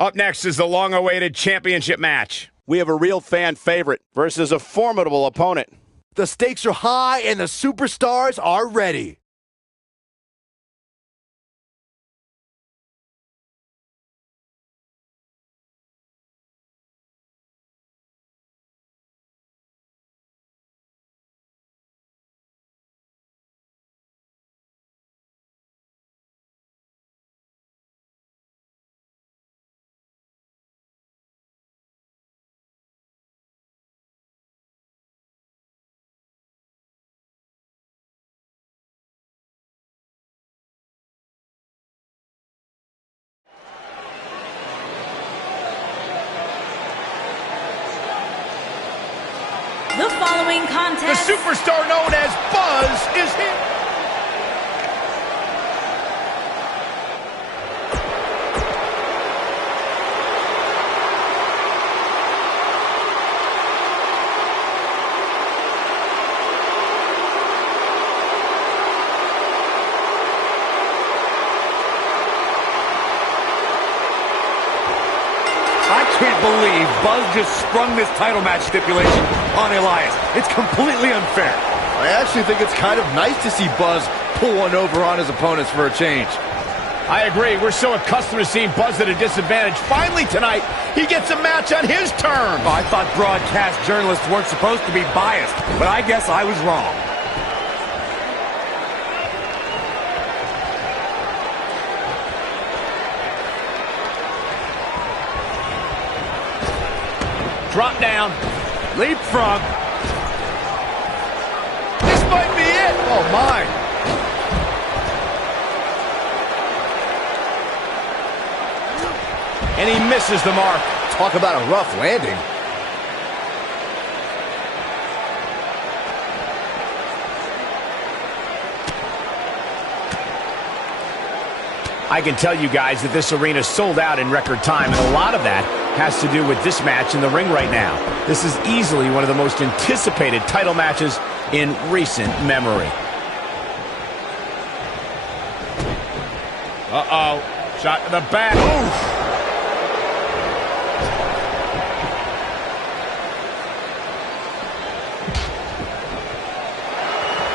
Up next is the long-awaited championship match. We have a real fan favorite versus a formidable opponent. The stakes are high and the superstars are ready. The following contest. The superstar known as Buzz is here. I can't believe Buzz just sprung this title match stipulation on Elias. It's completely unfair. I actually think it's kind of nice to see Buzz pull one over on his opponents for a change. I agree. We're so accustomed to seeing Buzz at a disadvantage. Finally tonight, he gets a match on his terms. Oh, I thought broadcast journalists weren't supposed to be biased, but I guess I was wrong. Drop down. Leapfrog. This might be it. Oh, my. And he misses the mark. Talk about a rough landing. I can tell you guys that this arena sold out in record time, and a lot of that has to do with this match in the ring right now. This is easily one of the most anticipated title matches in recent memory. Uh-oh. Shot to the back. Oof.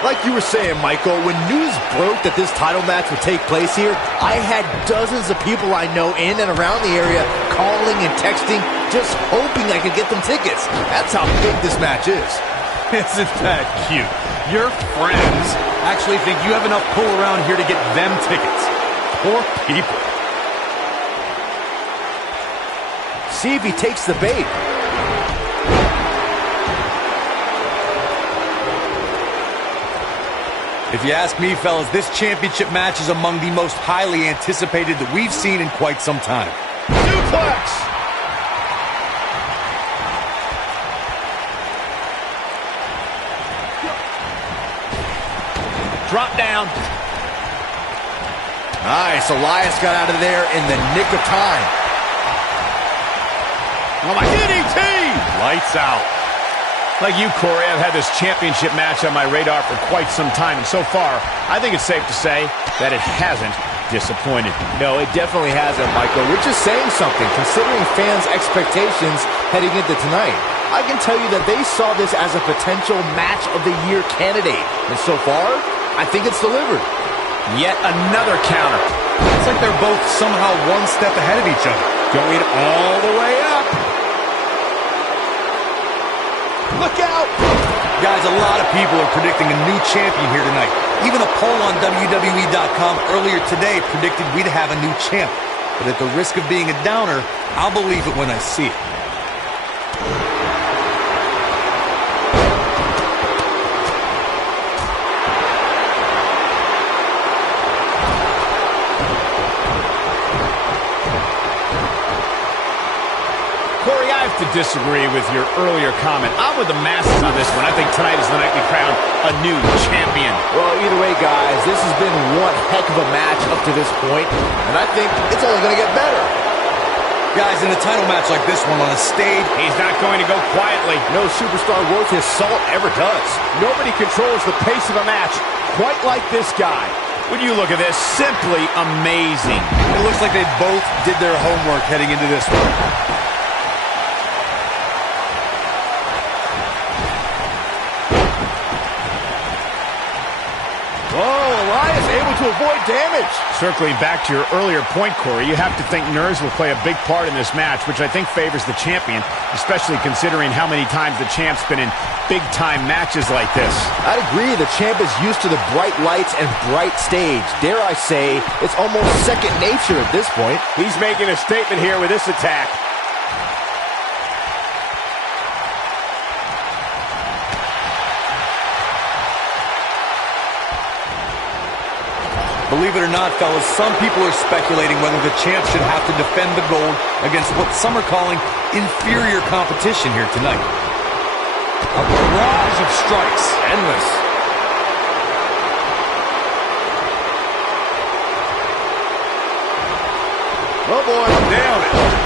Like you were saying, Michael, when news broke that this title match would take place here, I had dozens of people I know in and around the area calling and texting, just hoping I could get them tickets. That's how big this match is. Isn't that cute? Your friends actually think you have enough pull around here to get them tickets. Poor people. See if he takes the bait. If you ask me, fellas, this championship match is among the most highly anticipated that we've seen in quite some time. Suplex! Drop down. Nice. Elias got out of there in the nick of time. Oh, my DDT! Lights out. Like you, Corey, I've had this championship match on my radar for quite some time, and so far, I think it's safe to say that it hasn't disappointed. No, it definitely hasn't, Michael, which is saying something, considering fans' expectations heading into tonight. I can tell you that they saw this as a potential match of the year candidate, and so far, I think it's delivered. Yet another counter. It's like they're both somehow one step ahead of each other. Going all the way up. Look out! Guys, a lot of people are predicting a new champion here tonight. Even a poll on WWE.com earlier today predicted we'd have a new champ. But at the risk of being a downer, I'll believe it when I see it. To disagree with your earlier comment. I'm with the masses on this one. I think tonight is the night we crown a new champion. Well, either way, guys, this has been one heck of a match up to this point, and I think it's only going to get better. Guys, in a title match like this one on a stage, he's not going to go quietly. No superstar worth his salt ever does. Nobody controls the pace of a match quite like this guy. When you look at this, simply amazing. It looks like they both did their homework heading into this one. Able to avoid damage. Circling back to your earlier point, Corey, you have to think nerves will play a big part in this match, which I think favors the champion, especially considering how many times the champ's been in big-time matches like this. I'd agree. The champ is used to the bright lights and bright stage. Dare I say, it's almost second nature at this point. He's making a statement here with this attack. Believe it or not, fellas, some people are speculating whether the champ should have to defend the gold against what some are calling inferior competition here tonight. A barrage of strikes. Endless. Oh, boy. Nailed it.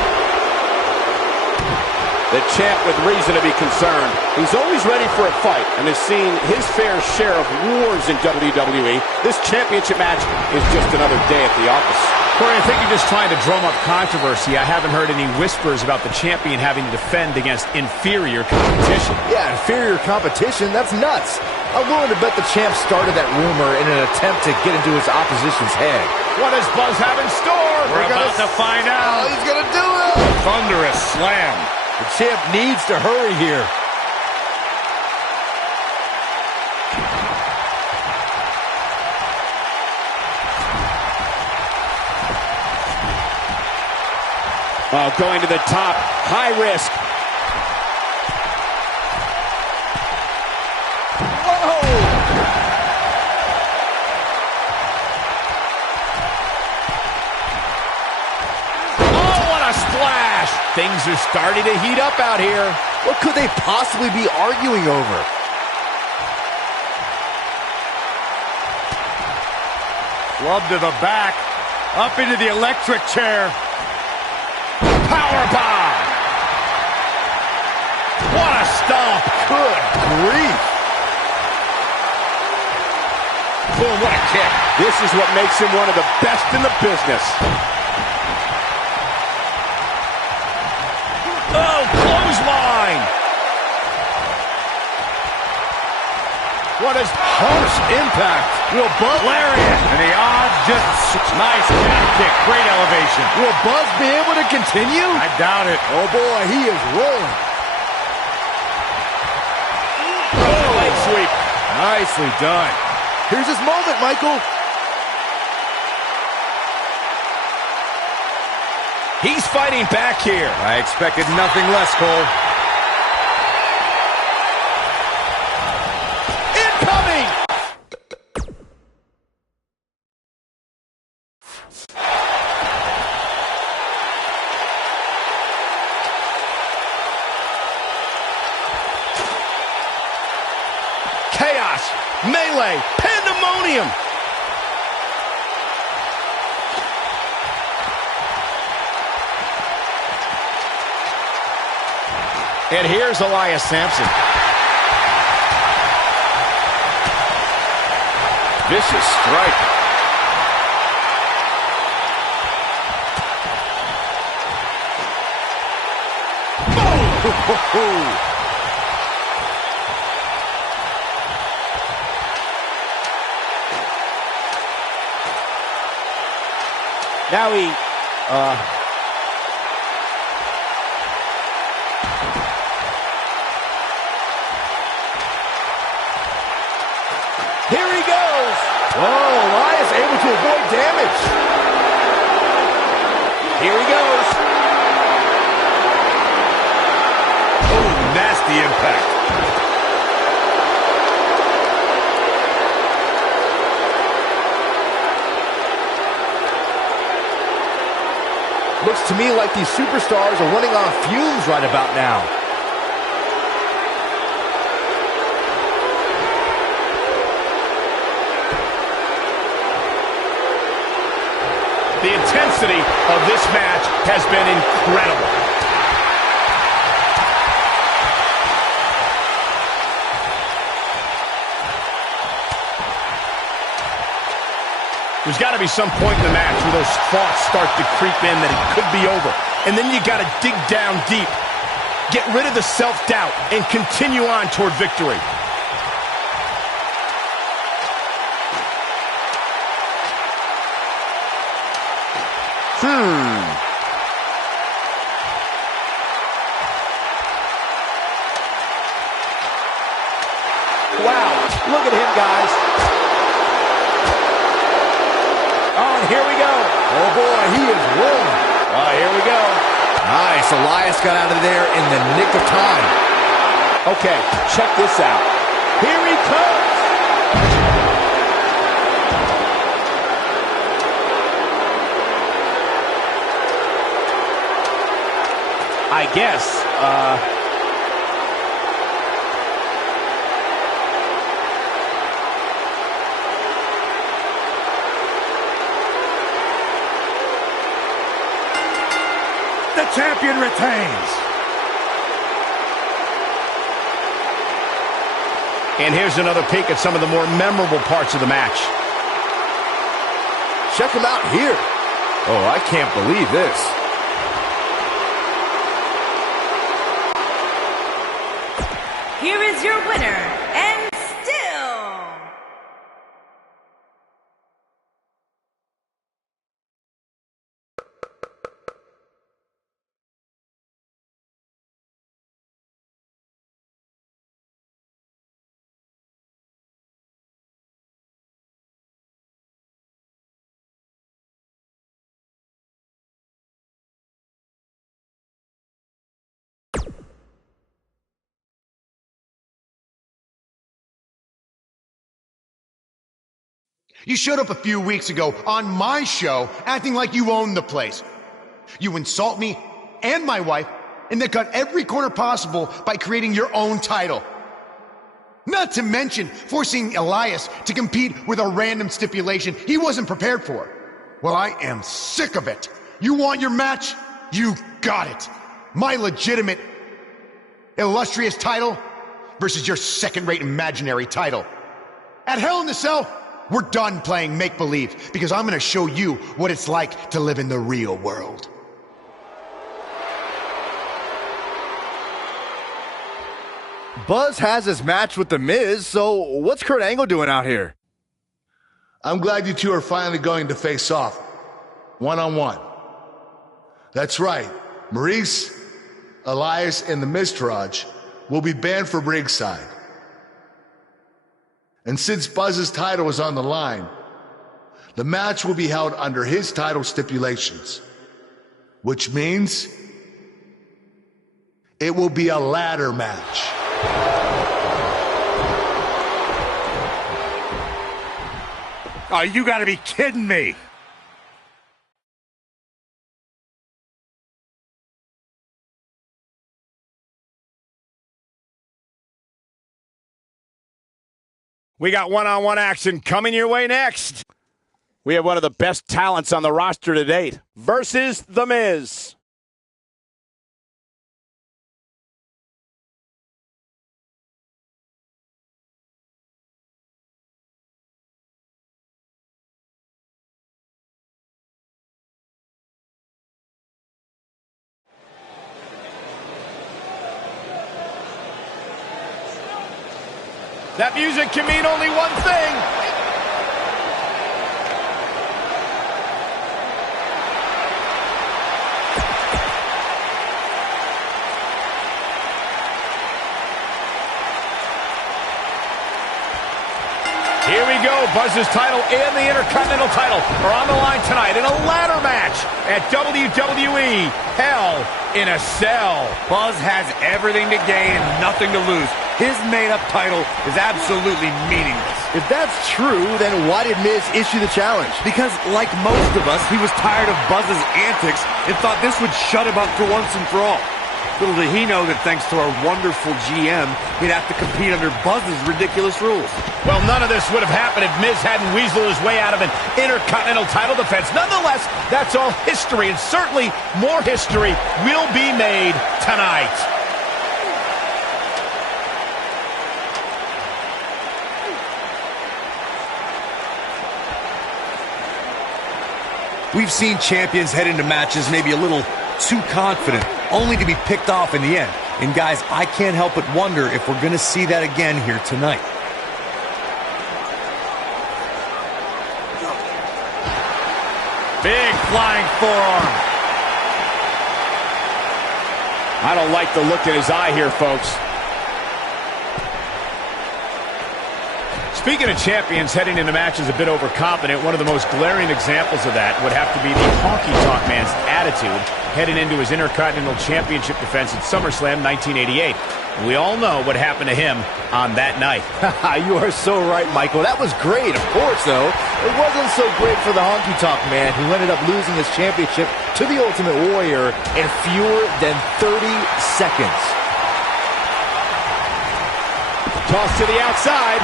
The champ with reason to be concerned. He's always ready for a fight and has seen his fair share of wars in WWE. This championship match is just another day at the office. Corey, I think you're just trying to drum up controversy. I haven't heard any whispers about the champion having to defend against inferior competition. Yeah, inferior competition? That's nuts. I'm willing to bet the champ started that rumor in an attempt to get into his opposition's head. What does Buzz have in store? We're about to find out. Oh, he's going to do it! Thunderous slam. The champ needs to hurry here. Oh, going to the top. High risk. Things are starting to heat up out here. What could they possibly be arguing over? Club to the back. Up into the electric chair. Powerbomb. What a stomp. Good grief. Boom, what a kick. This is what makes him one of the best in the business. Oh, clothesline! What is harsh impact? Will Buzz Lariat, and the odds just nice calf kick, great elevation. Will Buzz be able to continue? I doubt it. Oh boy, he is rolling. Oh, leg sweep. Nicely done. Here's his moment, Michael. He's fighting back here. I expected nothing less, Cole. Incoming! Chaos, melee, pandemonium. And here's Elias Sampson. Vicious strike. Oh! Now he, Here he goes. Oh, Elias able to avoid damage. here he goes. Oh, nasty impact. Looks to me like these superstars are running on fumes right about now. The intensity of this match has been incredible. There's got to be some point in the match where those thoughts start to creep in that it could be over. And then you got to dig down deep. Get rid of the self-doubt and continue on toward victory. Wow, look at him, guys. Oh, and here we go. Oh, boy, he is rolling. Oh, here we go. Nice. Elias got out of there in the nick of time. Okay, check this out. Here he comes. I guess, The champion retains. And here's another peek at some of the more memorable parts of the match. Check him out here. Oh, I can't believe this. Here is your winner, and still You showed up a few weeks ago on my show acting like you owned the place. You insult me and my wife and then cut every corner possible by creating your own title. Not to mention forcing Elias to compete with a random stipulation he wasn't prepared for. Well, I am sick of it. You want your match? You got it. My legitimate, illustrious title versus your second-rate imaginary title. At Hell in the Cell, we're done playing make-believe because I'm going to show you what it's like to live in the real world. Buzz has his match with The Miz, so what's Kurt Angle doing out here? I'm glad you two are finally going to face off, one-on-one. That's right, Maurice, Elias, and the Miztourage will be banned from ringside. And since Buzz's title is on the line, the match will be held under his title stipulations, which means it will be a ladder match. Oh, you gotta be kidding me. We got one-on-one action coming your way next. we have one of the best talents on the roster to date versus The Miz. That music can mean only one thing. Here we go. Buzz's title and the Intercontinental title are on the line tonight in a ladder match at WWE Hell in a Cell. Buzz has everything to gain and nothing to lose. His made-up title is absolutely meaningless. If that's true, then why did Miz issue the challenge? Because, like most of us, he was tired of Buzz's antics and thought this would shut him up for once and for all. Little did he know that thanks to our wonderful GM, he'd have to compete under Buzz's ridiculous rules. Well, none of this would have happened if Miz hadn't weaseled his way out of an Intercontinental title defense. Nonetheless, that's all history, and certainly more history will be made tonight. We've seen champions head into matches maybe a little too confident, only to be picked off in the end. And guys, I can't help but wonder if we're going to see that again here tonight. Big flying forearm. I don't like the look in his eye here, folks. Speaking of champions heading into matches a bit overconfident, one of the most glaring examples of that would have to be the honky-tonk man's attitude heading into his Intercontinental Championship defense at SummerSlam 1988. We all know what happened to him on that night. You are so right, Michael. That was great, of course, though. It wasn't so great for the honky-tonk man, who ended up losing his championship to the Ultimate Warrior in fewer than 30 seconds. Toss to the outside.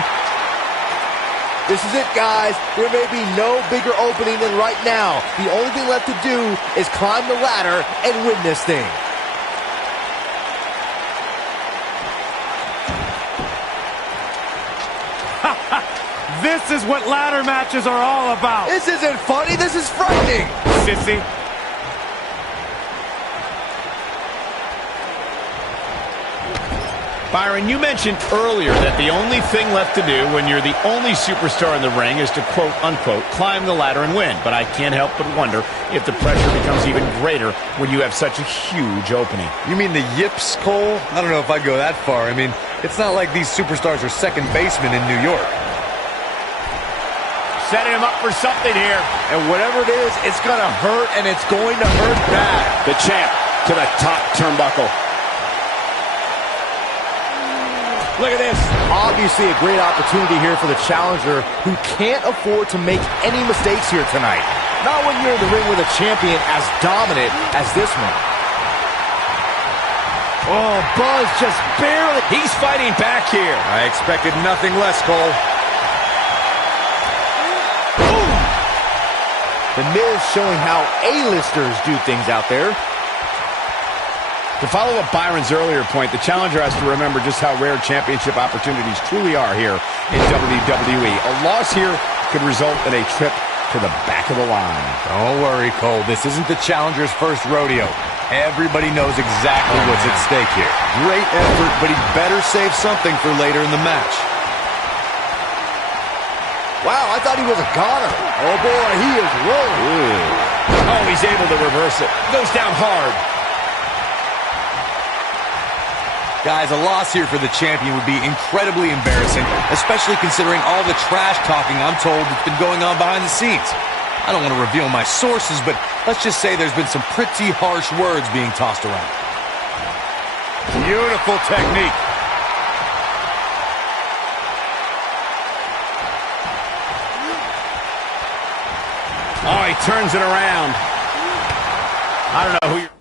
This is it, guys. There may be no bigger opening than right now. The only thing left to do is climb the ladder and win this thing. This is what ladder matches are all about. This isn't funny. This is frightening. Sissy. Byron, you mentioned earlier that the only thing left to do when you're the only superstar in the ring is to quote-unquote climb the ladder and win. But I can't help but wonder if the pressure becomes even greater when you have such a huge opening. You mean the yips, Cole? I don't know if I'd go that far. I mean, it's not like these superstars are second basemen in New York. Setting him up for something here. And whatever it is, it's going to hurt, and it's going to hurt bad. The champ to the top turnbuckle. Look at this. Obviously a great opportunity here for the challenger, who can't afford to make any mistakes here tonight. Not when you're in the ring with a champion as dominant as this one. Oh, Buzz just barely. He's fighting back here. I expected nothing less, Cole. Boom. The Miz showing how A-listers do things out there. To follow up Byron's earlier point, the challenger has to remember just how rare championship opportunities truly are here in WWE. A loss here could result in a trip to the back of the line. Don't worry, Cole. This isn't the challenger's first rodeo. Everybody knows exactly what's at stake here. Great effort, but he better save something for later in the match. Wow, I thought he was a goner. Oh, boy, he is rolling. Oh, he's able to reverse it. Goes down hard. Guys, a loss here for the champion would be incredibly embarrassing, especially considering all the trash talking I'm told that's been going on behind the scenes. I don't want to reveal my sources, but let's just say there's been some pretty harsh words being tossed around. Beautiful technique. Oh, he turns it around. I don't know who you're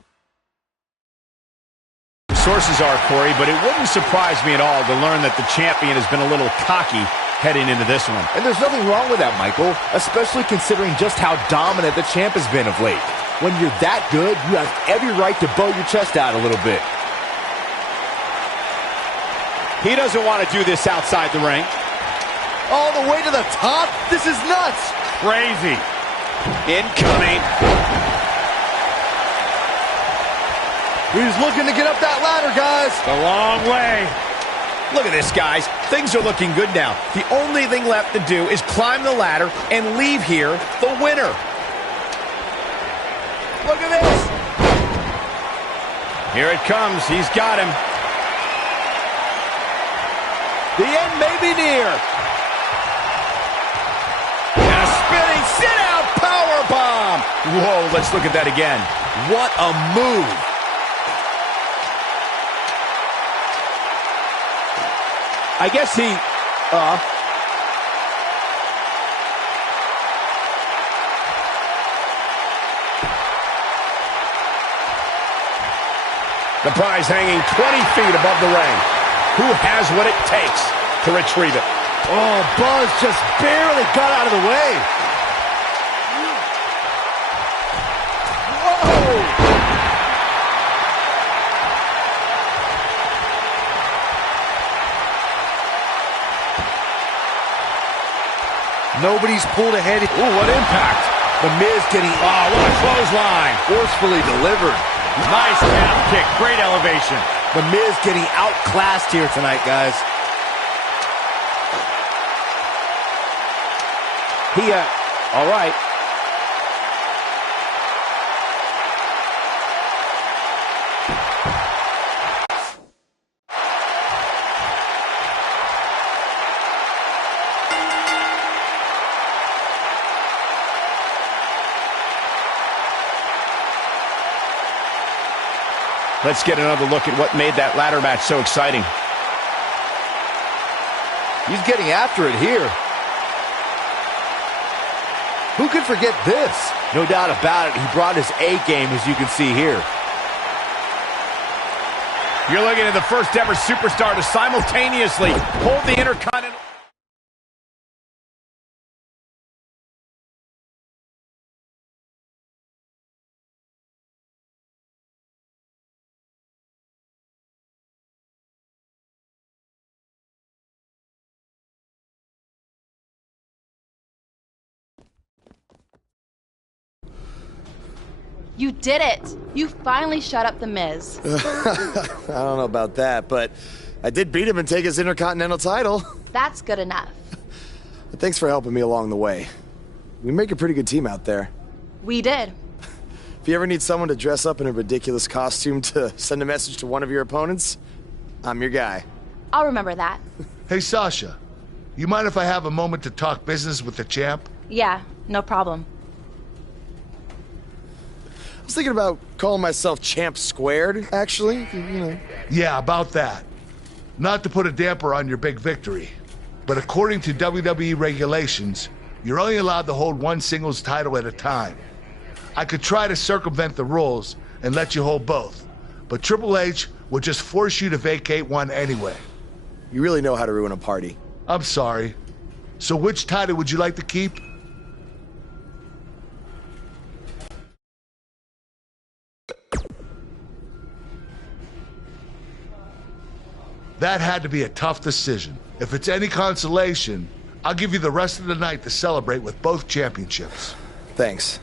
sources are, Corey, but it wouldn't surprise me at all to learn that the champion has been a little cocky heading into this one. And there's nothing wrong with that, Michael, especially considering just how dominant the champ has been of late. When you're that good, you have every right to bow your chest out a little bit. He doesn't want to do this outside the ring. All the way to the top? This is nuts. Crazy. Incoming. He's looking to get up that ladder, guys. A long way. Look at this, guys. Things are looking good now. The only thing left to do is climb the ladder and leave here the winner. Look at this. Here it comes. He's got him. The end may be near. And a spinning sit-out powerbomb. Whoa, let's look at that again. What a move. I guess he, The prize hanging 20 feet above the ring. Who has what it takes to retrieve it? Oh, Buzz just barely got out of the way. Whoa! Nobody's pulled ahead. Ooh, what impact. The Miz getting... Oh, what a clothesline. forcefully delivered. Nice calf kick. Great elevation. The Miz getting outclassed here tonight, guys. All right. Let's get another look at what made that ladder match so exciting. He's getting after it here. Who could forget this? No doubt about it, he brought his A game, as you can see here. You're looking at the first ever superstar to simultaneously hold the Intercontinental... You did it! You finally shut up the Miz. I don't know about that, but I did beat him and take his Intercontinental title. That's good enough. Thanks for helping me along the way. We make a pretty good team out there. We did. If you ever need someone to dress up in a ridiculous costume to send a message to one of your opponents, I'm your guy. I'll remember that. Hey, Sasha, you mind if I have a moment to talk business with the champ? Yeah, no problem. I was thinking about calling myself Champ Squared, actually. You know. Yeah, about that. Not to put a damper on your big victory, but according to WWE regulations, you're only allowed to hold one singles title at a time. I could try to circumvent the rules and let you hold both, but Triple H would just force you to vacate one anyway. You really know how to ruin a party. I'm sorry. So which title would you like to keep? That had to be a tough decision. If it's any consolation, I'll give you the rest of the night to celebrate with both championships. Thanks.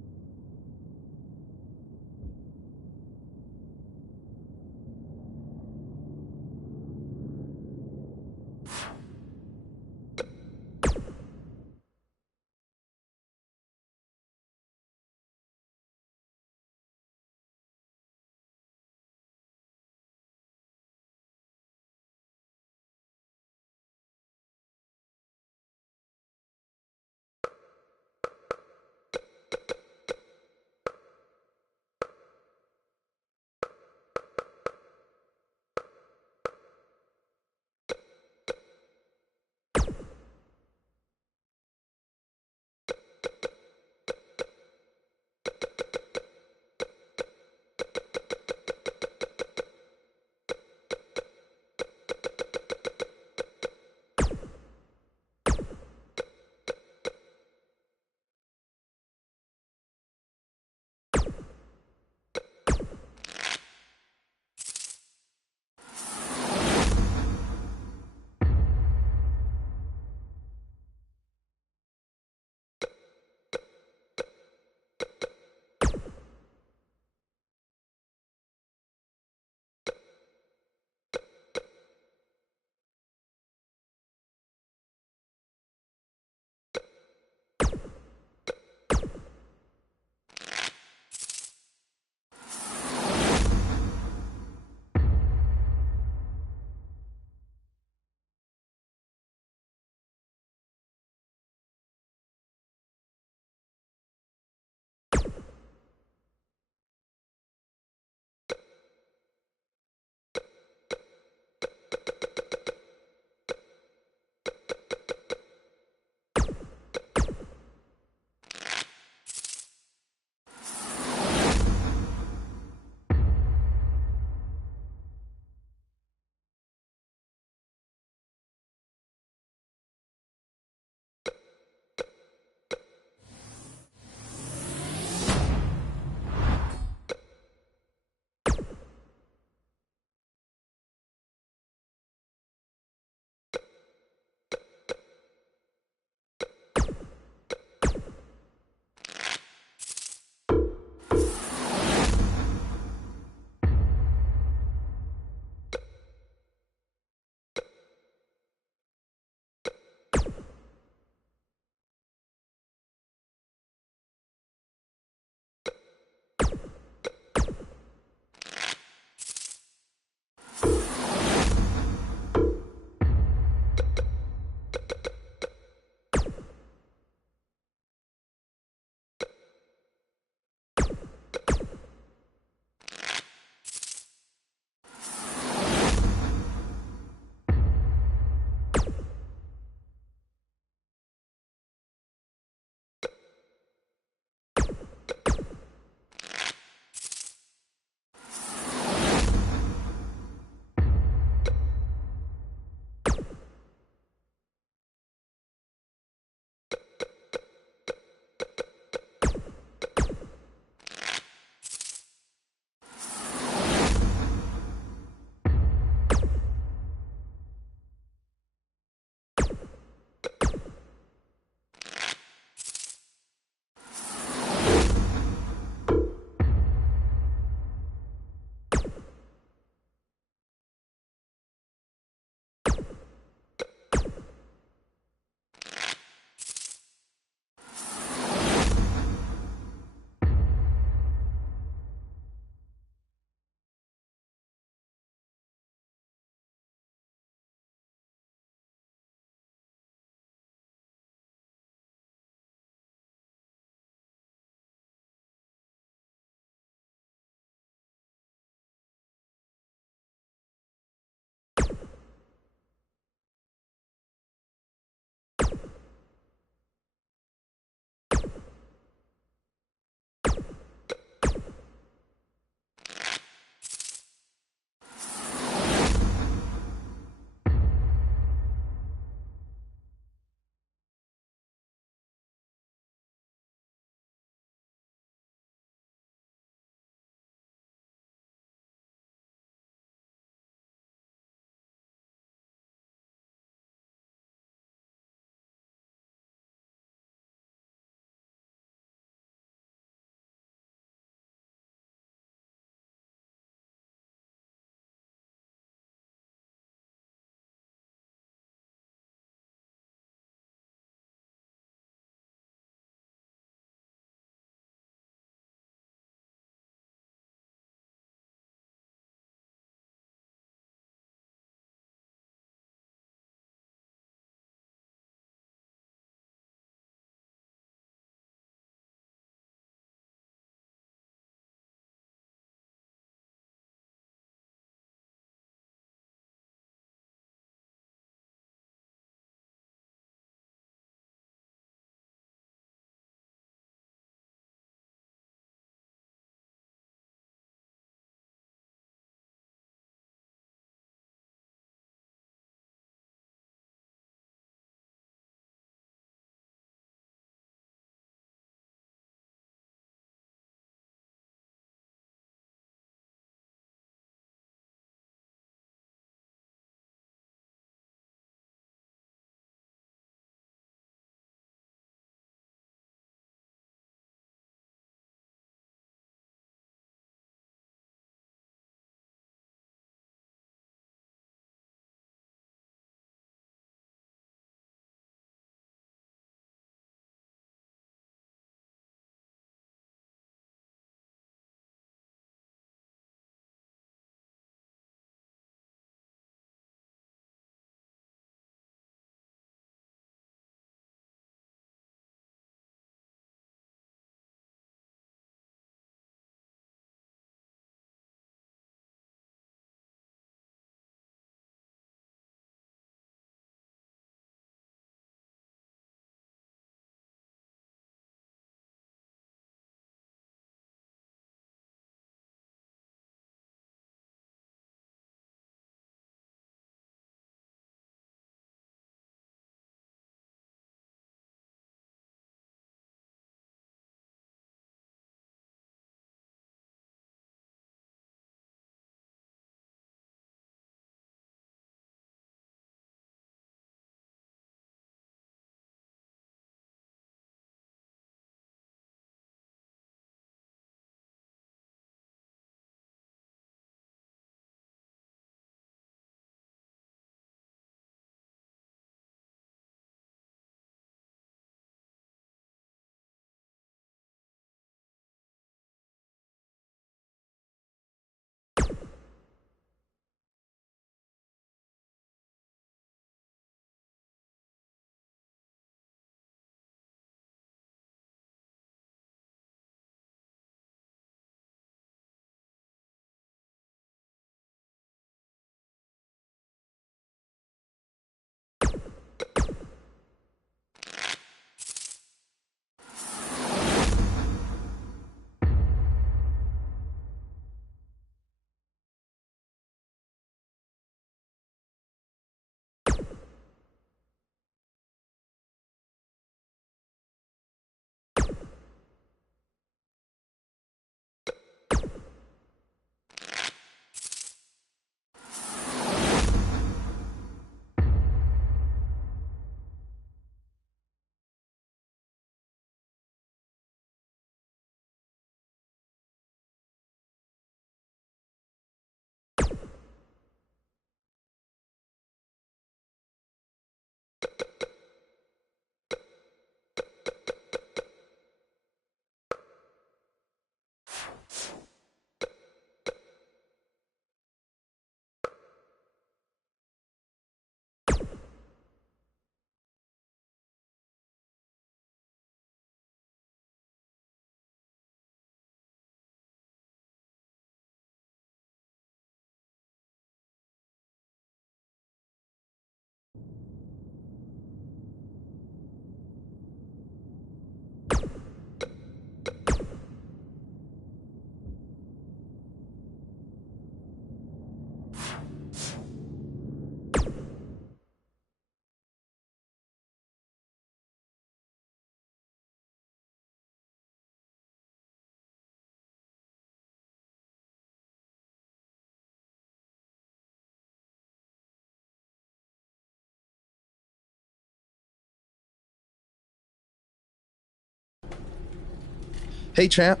Hey, champ.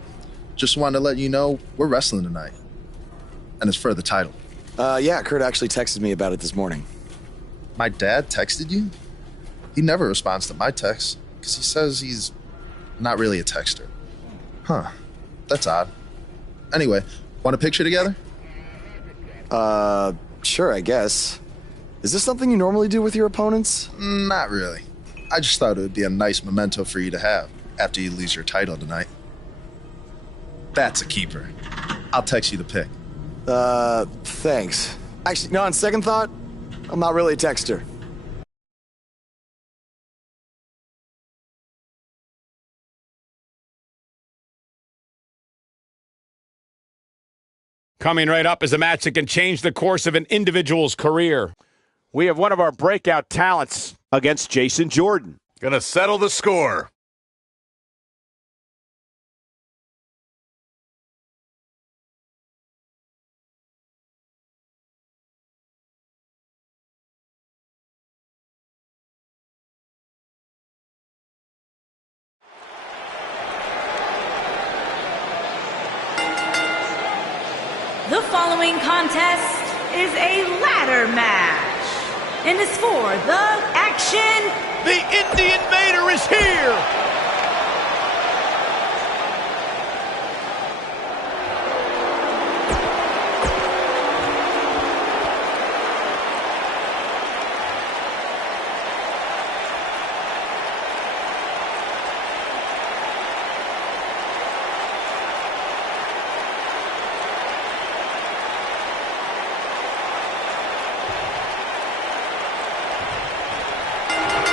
Just wanted to let you know we're wrestling tonight. And it's for the title. Yeah, Kurt actually texted me about it this morning. My dad texted you? He never responds to my texts because he says he's not really a texter. Huh. That's odd. Anyway, want a picture together? Sure, I guess. Is this something you normally do with your opponents? Not really. I just thought it would be a nice memento for you to have after you lose your title tonight. That's a keeper. I'll text you the pic. Thanks. Actually, no, on second thought, I'm not really a texter. Coming right up is a match that can change the course of an individual's career. We have one of our breakout talents against Jason Jordan. Gonna settle the score. The following contest is a ladder match and is for the action. The Indian Invader is here!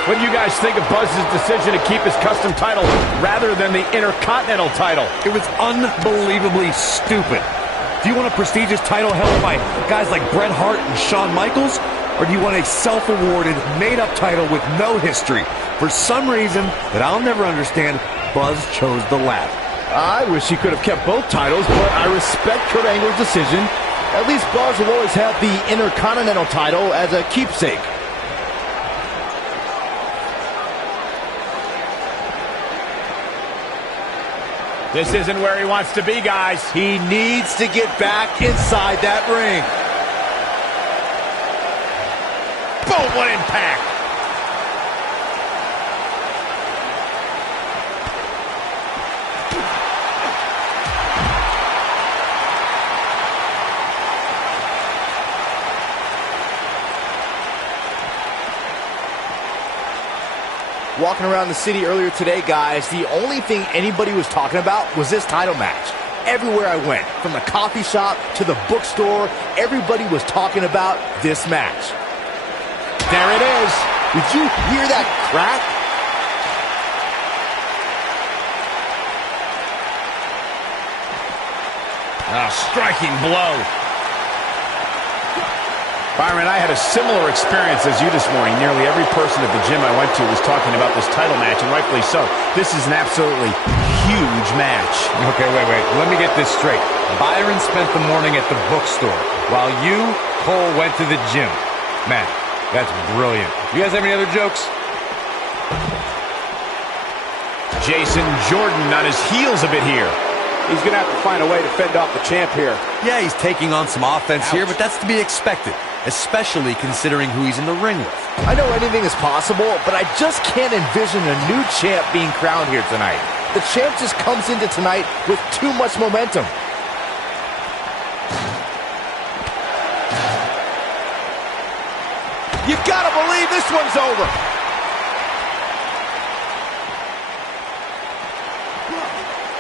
What do you guys think of Buzz's decision to keep his custom title rather than the Intercontinental title? It was unbelievably stupid. Do you want a prestigious title held by guys like Bret Hart and Shawn Michaels? Or do you want a self-awarded, made-up title with no history? For some reason that I'll never understand, Buzz chose the latter. I wish he could have kept both titles, but I respect Kurt Angle's decision. At least Buzz will always have the Intercontinental title as a keepsake. This isn't where he wants to be, guys. He needs to get back inside that ring. Boom, what impact! Walking around the city earlier today, guys, the only thing anybody was talking about was this title match. Everywhere I went, from the coffee shop to the bookstore, everybody was talking about this match. There it is. Did you hear that crack? A striking blow. Byron, I had a similar experience as you this morning. Nearly every person at the gym I went to was talking about this title match, and rightfully so. This is an absolutely huge match. Okay, wait. Let me get this straight. Byron spent the morning at the bookstore, while you, Cole, went to the gym. Man, that's brilliant. You guys have any other jokes? Jason Jordan on his heels a bit here. He's going to have to find a way to fend off the champ here. Yeah, he's taking on some offense here, but that's to be expected, especially considering who he's in the ring with. I know anything is possible, but I just can't envision a new champ being crowned here tonight. The champ just comes into tonight with too much momentum. You've got to believe this one's over.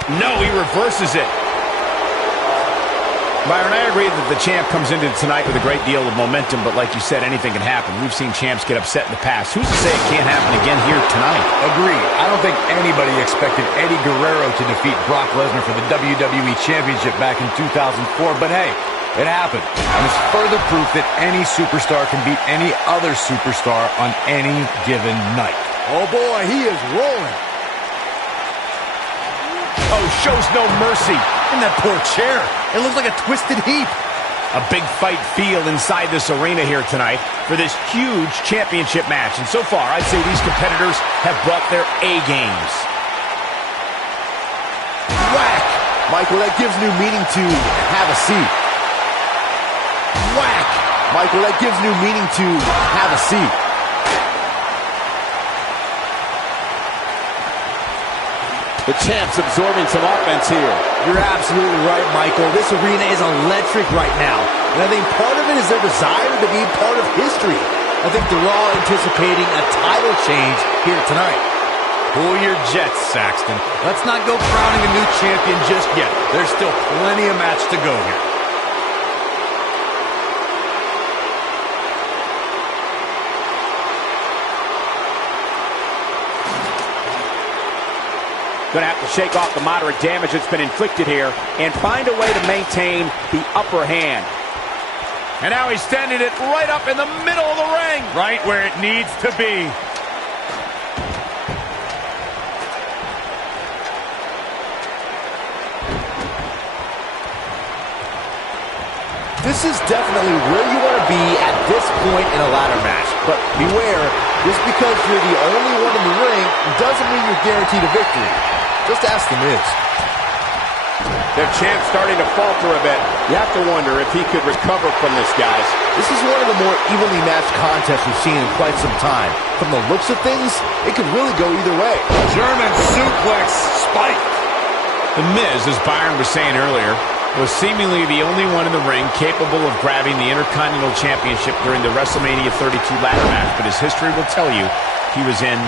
No, he reverses it. Byron, I agree that the champ comes into tonight with a great deal of momentum, but like you said, anything can happen. We've seen champs get upset in the past. Who's to say it can't happen again here tonight? Agreed. I don't think anybody expected Eddie Guerrero to defeat Brock Lesnar for the WWE Championship back in 2004, but hey, it happened. And it's further proof that any superstar can beat any other superstar on any given night. Oh boy, he is rolling. Oh, shows no mercy. And that poor chair. It looks like a twisted heap. A big fight feel inside this arena here tonight for this huge championship match. And so far, I'd say these competitors have brought their A games. Wow. Michael, that gives new meaning to have a seat. Whack! Michael, that gives new meaning to have a seat. The champ's absorbing some offense here. You're absolutely right, Michael. This arena is electric right now. And I think part of it is their desire to be part of history. I think they're all anticipating a title change here tonight. Pull your jets, Saxton. Let's not go crowning a new champion just yet. There's still plenty of match to go here. Going to have to shake off the moderate damage that's been inflicted here and find a way to maintain the upper hand. And now he's standing it right up in the middle of the ring. Right where it needs to be. This is definitely where you want to be at this point in a ladder match. But beware, just because you're the only one in the ring doesn't mean you're guaranteed a victory. Just ask The Miz. Their champ's starting to falter a bit. You have to wonder if he could recover from this, guys. This is one of the more evenly matched contests we've seen in quite some time. From the looks of things, it could really go either way. German suplex spike. The Miz, as Byron was saying earlier, was seemingly the only one in the ring capable of grabbing the Intercontinental Championship during the WrestleMania 32 ladder match, but his history will tell you he was in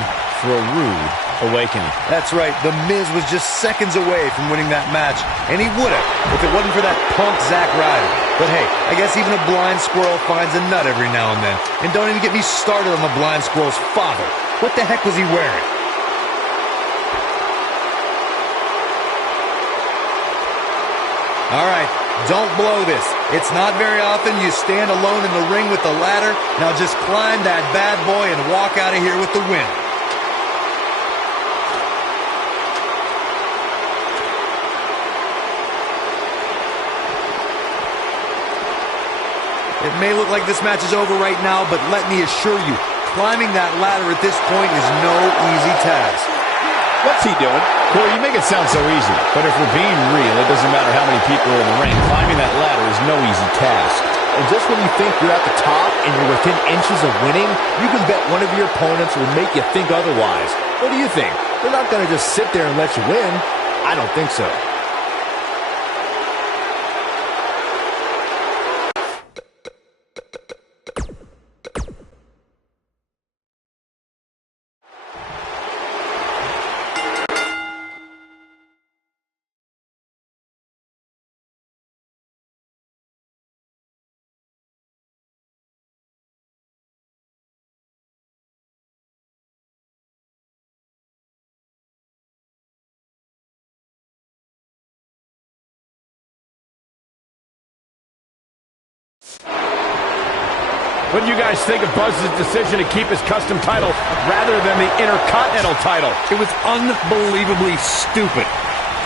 for a rude awakening. That's right. The Miz was just seconds away from winning that match, and he would have if it wasn't for that punk Zack Ryder. But hey, I guess even a blind squirrel finds a nut every now and then. And don't even get me started on the blind squirrel's father. What the heck was he wearing? All right, don't blow this. It's not very often you stand alone in the ring with the ladder. Now just climb that bad boy and walk out of here with the win. It may look like this match is over right now, but let me assure you, climbing that ladder at this point is no easy task. What's he doing? Corey, you make it sound so easy, but if we're being real, it doesn't matter how many people are in the ring. Climbing that ladder is no easy task. And just when you think you're at the top and you're within inches of winning, you can bet one of your opponents will make you think otherwise. What do you think? They're not going to just sit there and let you win. I don't think so. What do you guys think of Buzz's decision to keep his custom title rather than the Intercontinental title? It was unbelievably stupid.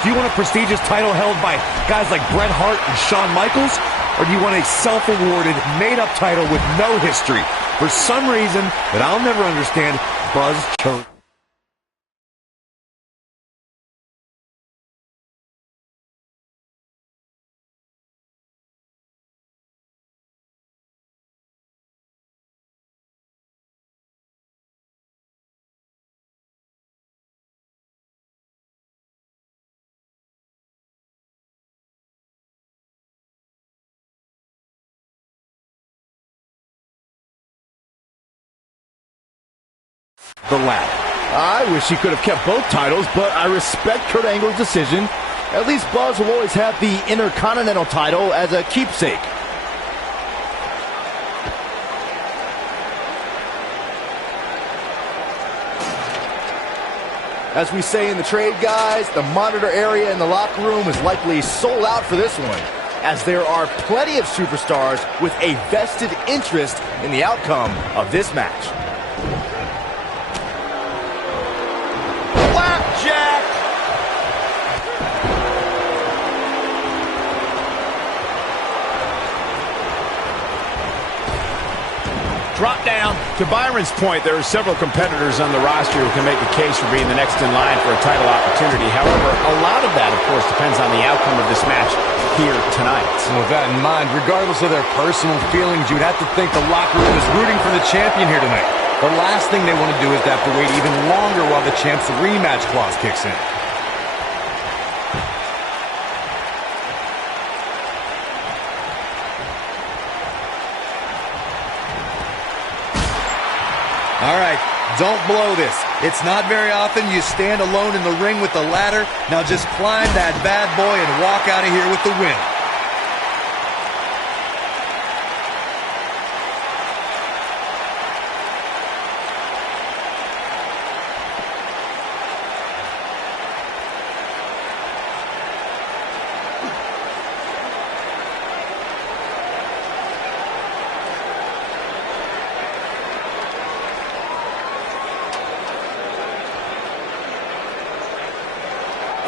Do you want a prestigious title held by guys like Bret Hart and Shawn Michaels? Or do you want a self-awarded, made-up title with no history? For some reason that I'll never understand, Buzz chose. The ladder. I wish he could have kept both titles, but I respect Kurt Angle's decision. At least Buzz will always have the Intercontinental title as a keepsake. As we say in the trade, guys, the monitor area in the locker room is likely sold out for this one, as there are plenty of superstars with a vested interest in the outcome of this match. Blackjack! drop down. To Byron's point, there are several competitors on the roster who can make a case for being the next in line for a title opportunity. However, a lot of that, of course, depends on the outcome of this match here tonight. And with that in mind, regardless of their personal feelings, you'd have to think the locker room is rooting for the champion here tonight. The last thing they want to do is to have to wait even longer while the champ's rematch clause kicks in. All right, don't blow this. It's not very often you stand alone in the ring with the ladder. Now just climb that bad boy and walk out of here with the win.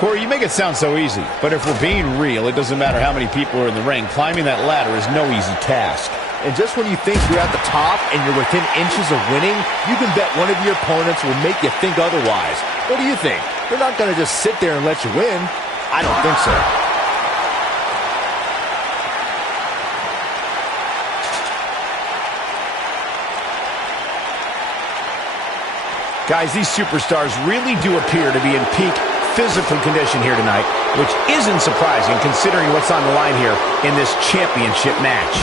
Corey, you make it sound so easy, but if we're being real, it doesn't matter how many people are in the ring. Climbing that ladder is no easy task. And just when you think you're at the top and you're within inches of winning, you can bet one of your opponents will make you think otherwise. What do you think? They're not going to just sit there and let you win. I don't think so. Guys, these superstars really do appear to be in peak physical condition here tonight, which isn't surprising considering what's on the line here in this championship match.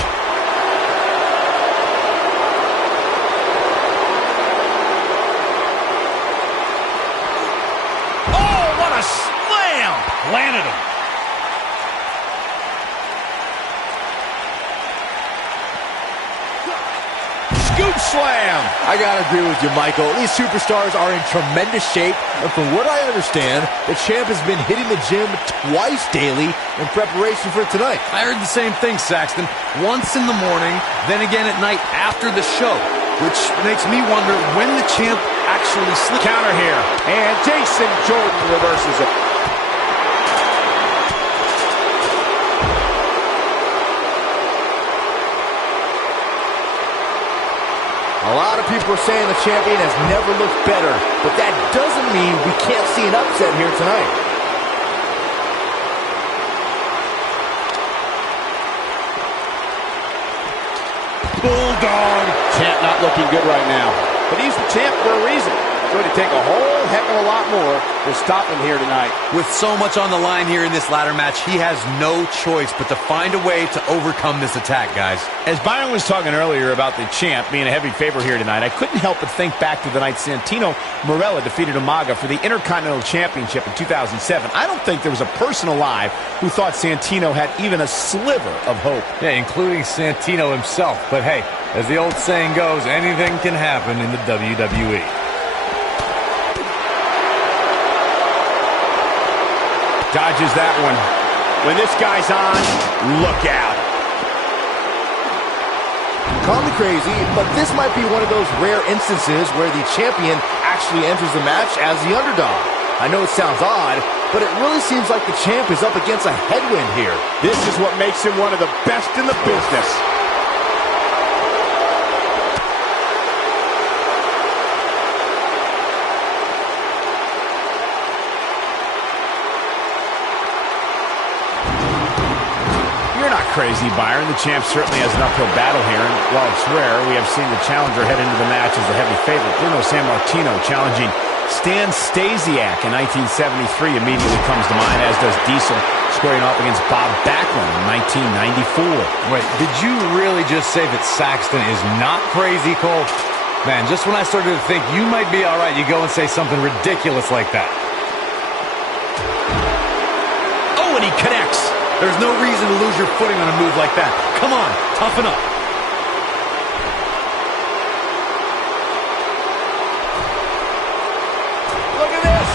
Oh, what a slam! Planted him. Scoop slam! I gotta agree with you, Michael. These superstars are in tremendous shape, and from what I understand, the champ has been hitting the gym twice daily in preparation for tonight. I heard the same thing, Saxton. Once in the morning, then again at night after the show, which makes me wonder when the champ actually sleeps. Counter here, And Jason Jordan reverses it. A lot of people are saying the champion has never looked better, but that doesn't mean we can't see an upset here tonight. Bulldog. Champ not looking good right now. But he's the champ for a reason. It's going to take a whole heck of a lot more to stop him here tonight. With so much on the line here in this ladder match, he has no choice but to find a way to overcome this attack, guys. As Byron was talking earlier about the champ being a heavy favorite here tonight, I couldn't help but think back to the night Santino Marella defeated Umaga for the Intercontinental Championship in 2007. I don't think there was a person alive who thought Santino had even a sliver of hope. Yeah, including Santino himself. But hey, as the old saying goes, anything can happen in the WWE. Dodges that one. When this guy's on, look out. Call me crazy, but this might be one of those rare instances where the champion actually enters the match as the underdog. I know it sounds odd, but it really seems like the champ is up against a headwind here. This is what makes him one of the best in the business. Crazy, Byron. The champ certainly has an uphill battle here, and while it's rare, we have seen the challenger head into the match as the heavy favorite. Bruno Sammartino challenging Stan Stasiak in 1973 immediately comes to mind, as does Diesel squaring off against Bob Backlund in 1994. Wait, did you really just say that Saxton is not crazy, Cole? Man, just when I started to think you might be all right, you go and say something ridiculous like that. Oh, and he connects. There's no reason to lose your footing on a move like that. Come on, toughen up. Look at this.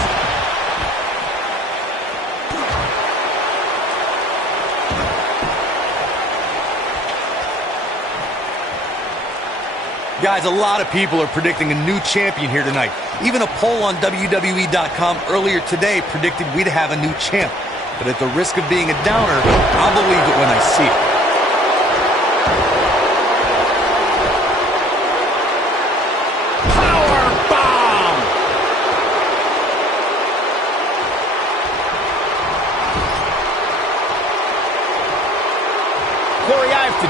Guys, a lot of people are predicting a new champion here tonight. Even a poll on WWE.com earlier today predicted we'd have a new champ. But at the risk of being a downer, I'll believe it when I see it.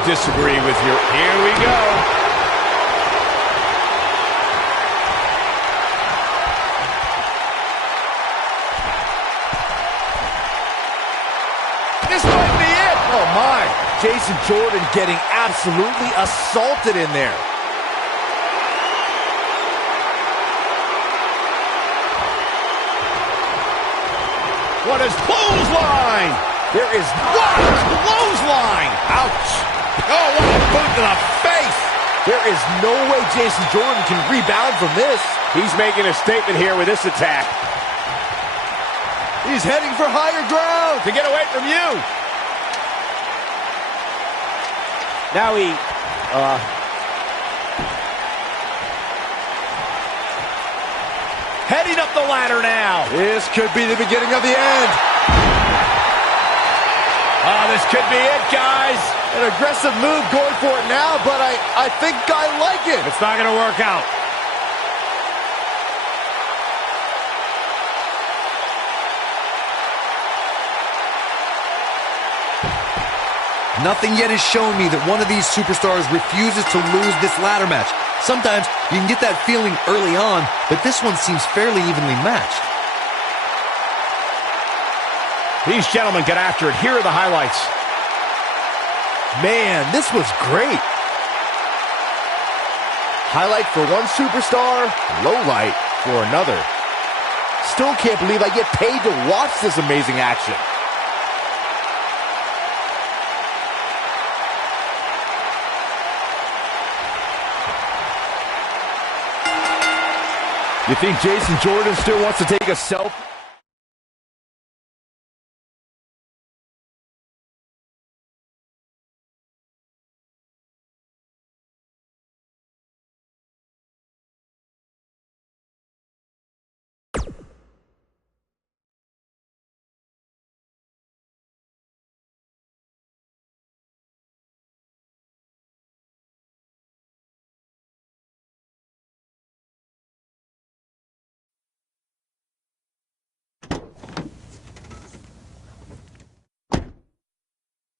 disagree with your... Here we go. This might be it. Oh, my. Jason Jordan getting absolutely assaulted in there. What is clothesline? There is what a clothesline. Ouch. Oh, what a boot to the face. There is no way Jason Jordan can rebound from this. He's making a statement here with this attack. He's heading for higher ground. To get away from you. Now he... Heading up the ladder now. This could be the beginning of the end. Oh, this could be it, guys. An aggressive move going for it now, but I think I like it. It's not going to work out. Nothing yet has shown me that one of these superstars refuses to lose this ladder match. Sometimes you can get that feeling early on, but this one seems fairly evenly matched. These gentlemen get after it. Here are the highlights. Man, this was great. Highlight for one superstar, low light for another. Still can't believe I get paid to watch this amazing action. You think Jason Jordan still wants to take a selfie?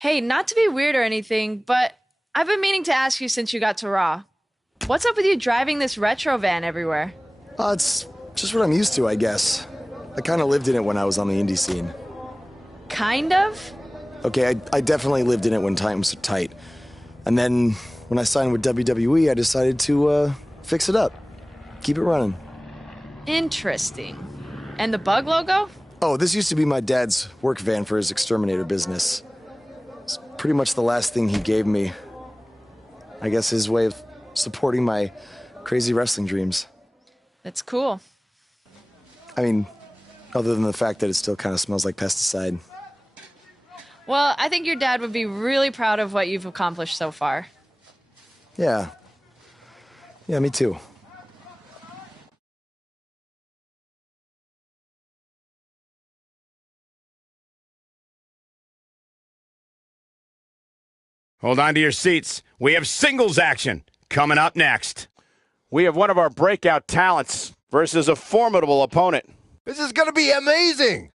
Hey, not to be weird or anything, but I've been meaning to ask you since you got to Raw. What's up with you driving this retro van everywhere? It's just what I'm used to, I guess. I kind of lived in it when I was on the indie scene. Kind of? Okay, I definitely lived in it when times were tight. And then when I signed with WWE, I decided to fix it up. Keep it running. Interesting. And the bug logo? Oh, this used to be my dad's work van for his exterminator business. It's pretty much the last thing he gave me. I guess his way of supporting my crazy wrestling dreams. That's cool. I mean, other than the fact that it still kind of smells like pesticide. Well, I think your dad would be really proud of what you've accomplished so far. Yeah. Yeah, me too. Hold on to your seats. We have singles action coming up next. We have one of our breakout talents versus a formidable opponent. This is going to be amazing.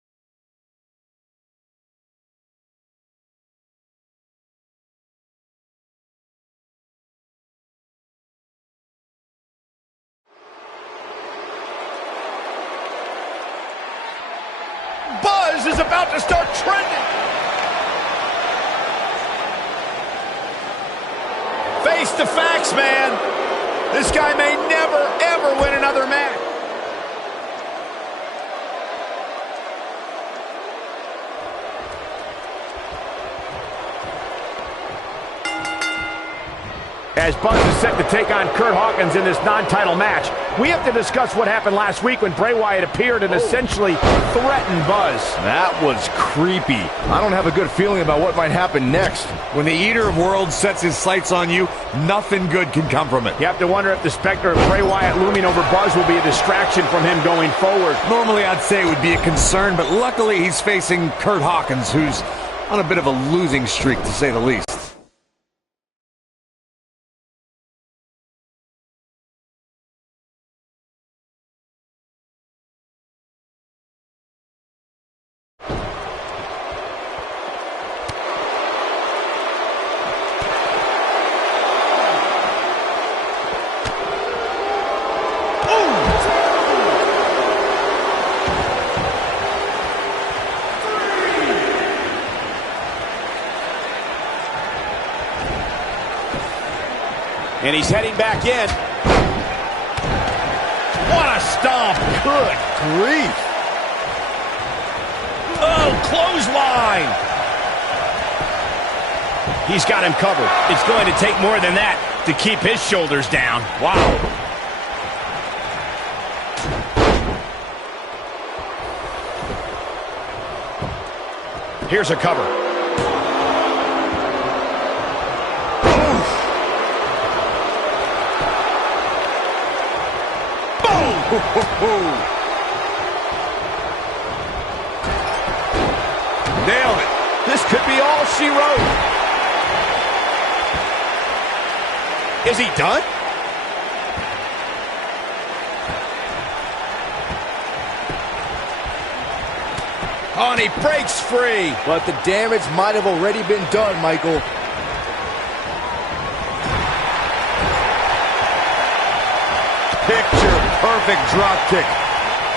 Buzz is about to start trending. Face the facts, man. This guy may never, ever win another match. As Buzz is set to take on Kurt Hawkins in this non-title match, we have to discuss what happened last week when Bray Wyatt appeared and essentially threatened Buzz. That was creepy. I don't have a good feeling about what might happen next. When the Eater of Worlds sets his sights on you, nothing good can come from it. You have to wonder if the specter of Bray Wyatt looming over Buzz will be a distraction from him going forward. Normally I'd say it would be a concern, but luckily he's facing Kurt Hawkins, who's on a bit of a losing streak, to say the least. And he's heading back in. What a stomp. Good grief. Oh, clothesline. He's got him covered. It's going to take more than that to keep his shoulders down. Wow. Here's a cover. Boom! Nailed it. This could be all she wrote. Is he done? Oh, and he breaks free. But the damage might have already been done, Michael. Picture-perfect drop kick.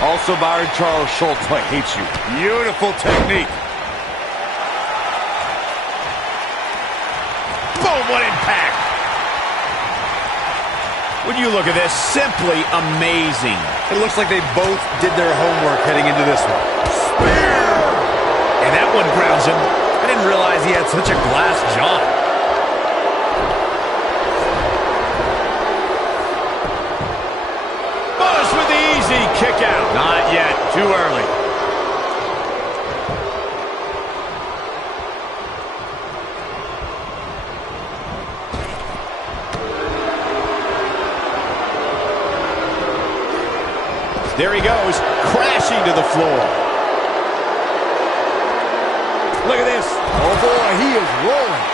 Also Byron Charles Schultz, I hate you. Beautiful technique. Boom, what impact. When you look at this, simply amazing. It looks like they both did their homework heading into this one. Spear! And that one grounds him. I didn't realize he had such a glass jaw. Buzz with the easy kick out. Not yet. Too early. There he goes, crashing to the floor. Look at this. Oh, boy, he is rolling.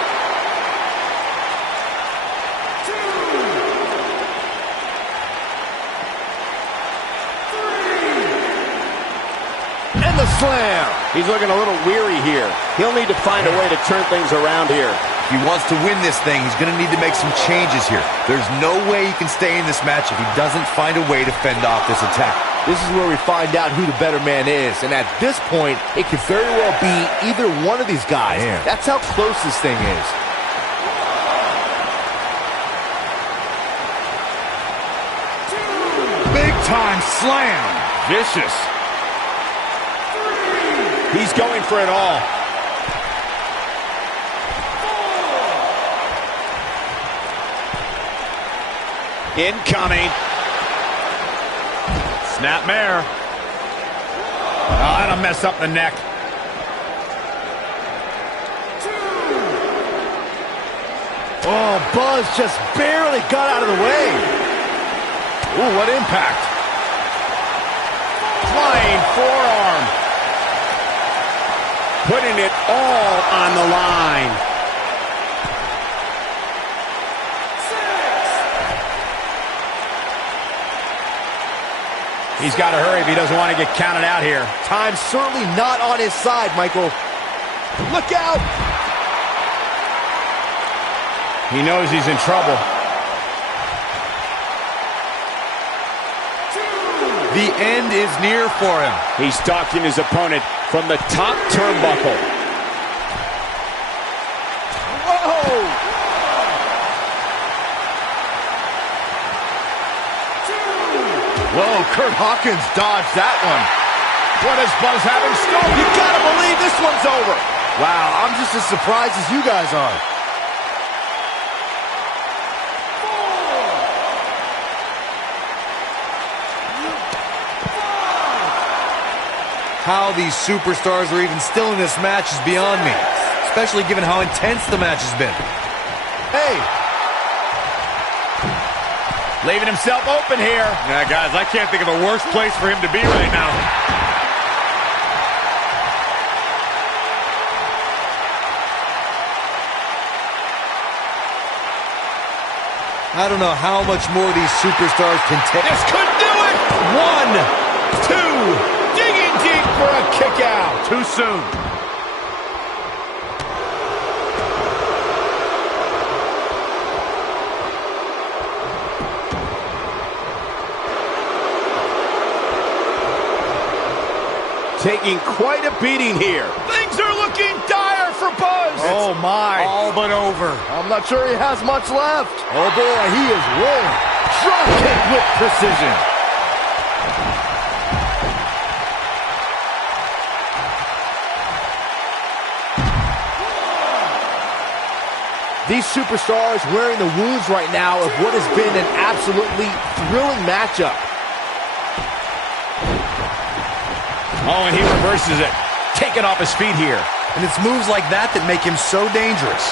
And the slam. He's looking a little weary here. He'll need to find a way to turn things around here. If he wants to win this thing, he's going to need to make some changes here. There's no way he can stay in this match if he doesn't find a way to fend off this attack. This is where we find out who the better man is. And at this point, it could very well be either one of these guys. Man. That's how close this thing is. Big time slam. Vicious. He's going for it all. Incoming. Snapmare. Oh, that'll mess up the neck. Oh, Buzz just barely got out of the way. Ooh, what impact. Flying forearm. Putting it all on the line. He's got to hurry if he doesn't want to get counted out here. Time's certainly not on his side, Michael. Look out! He knows he's in trouble. The end is near for him. He's stalking his opponent from the top turnbuckle. Whoa! Whoa, Kurt Hawkins dodged that one. What does Buzz have in store? You gotta believe this one's over. Wow, I'm just as surprised as you guys are. How these superstars are even still in this match is beyond me, especially given how intense the match has been. Hey! Leaving himself open here. Yeah, guys, I can't think of a worse place for him to be right now. I don't know how much more these superstars can take. This could do it. 1, 2. Digging deep for a kick out. Too soon. Taking quite a beating here. Things are looking dire for Buzz. Oh, my. All but over. I'm not sure he has much left. Oh, boy, he is rolling. Drop kick with precision. These superstars wearing the wounds right now of what has been an absolutely thrilling matchup. Oh, and he reverses it. Taken off his feet here. And it's moves like that that make him so dangerous.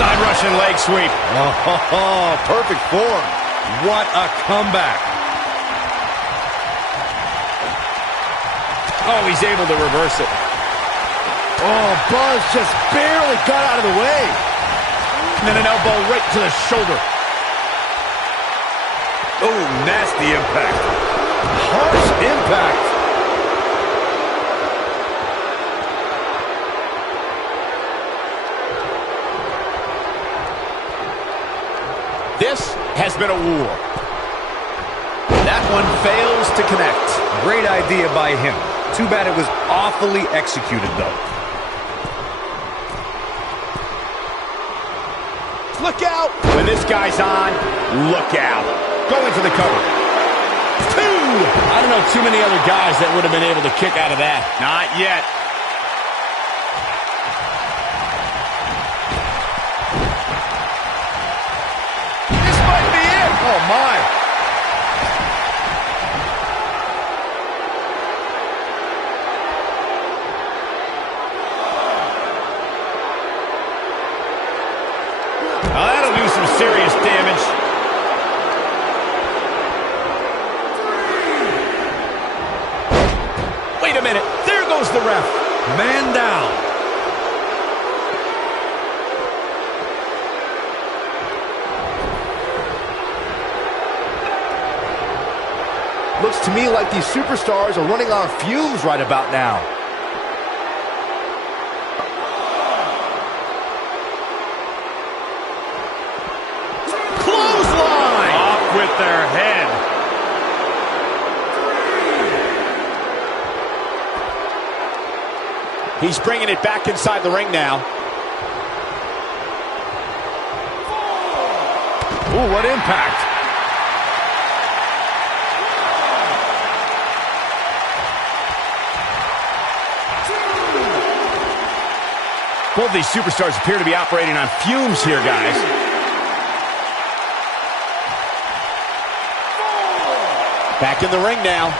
Side Russian leg sweep. Oh, perfect form. What a comeback. Oh, he's able to reverse it. Oh, Buzz just barely got out of the way. And then an elbow right to the shoulder. Oh, nasty impact. Harsh impact. This has been a war. That one fails to connect. Great idea by him. Too bad it was awfully executed, though. Look out! When this guy's on, look out. Going for the cover. 2! I don't know too many other guys that would have been able to kick out of that. Not yet. This might be it. Oh, my. Oh, that'll do some serious damage. Wait a minute. There goes the ref. Man down. Looks to me like these superstars are running on fumes right about now. Clothesline! Off with their head. He's bringing it back inside the ring now. Ooh, what impact. Both these superstars appear to be operating on fumes here, guys. Back in the ring now.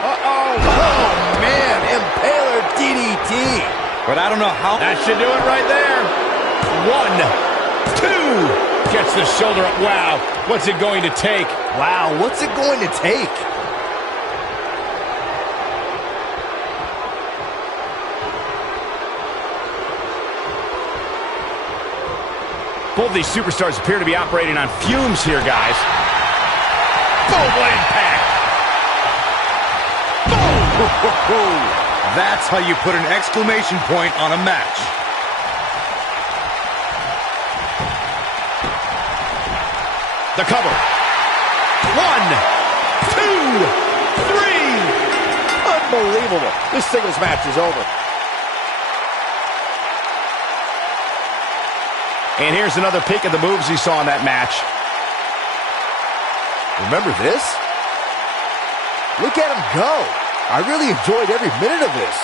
Uh-oh. Oh, man. Impaler DDT. But I don't know how... That should do it right there. 1, 2. Gets the shoulder up. Wow. What's it going to take? Wow, what's it going to take? Both these superstars appear to be operating on fumes here, guys. Boom, what impact. Boom! That's how you put an exclamation point on a match. The cover. 1, 2, 3. Unbelievable. This singles match is over. And here's another peek at the moves he saw in that match. Remember this? Look at him go. I really enjoyed every minute of this.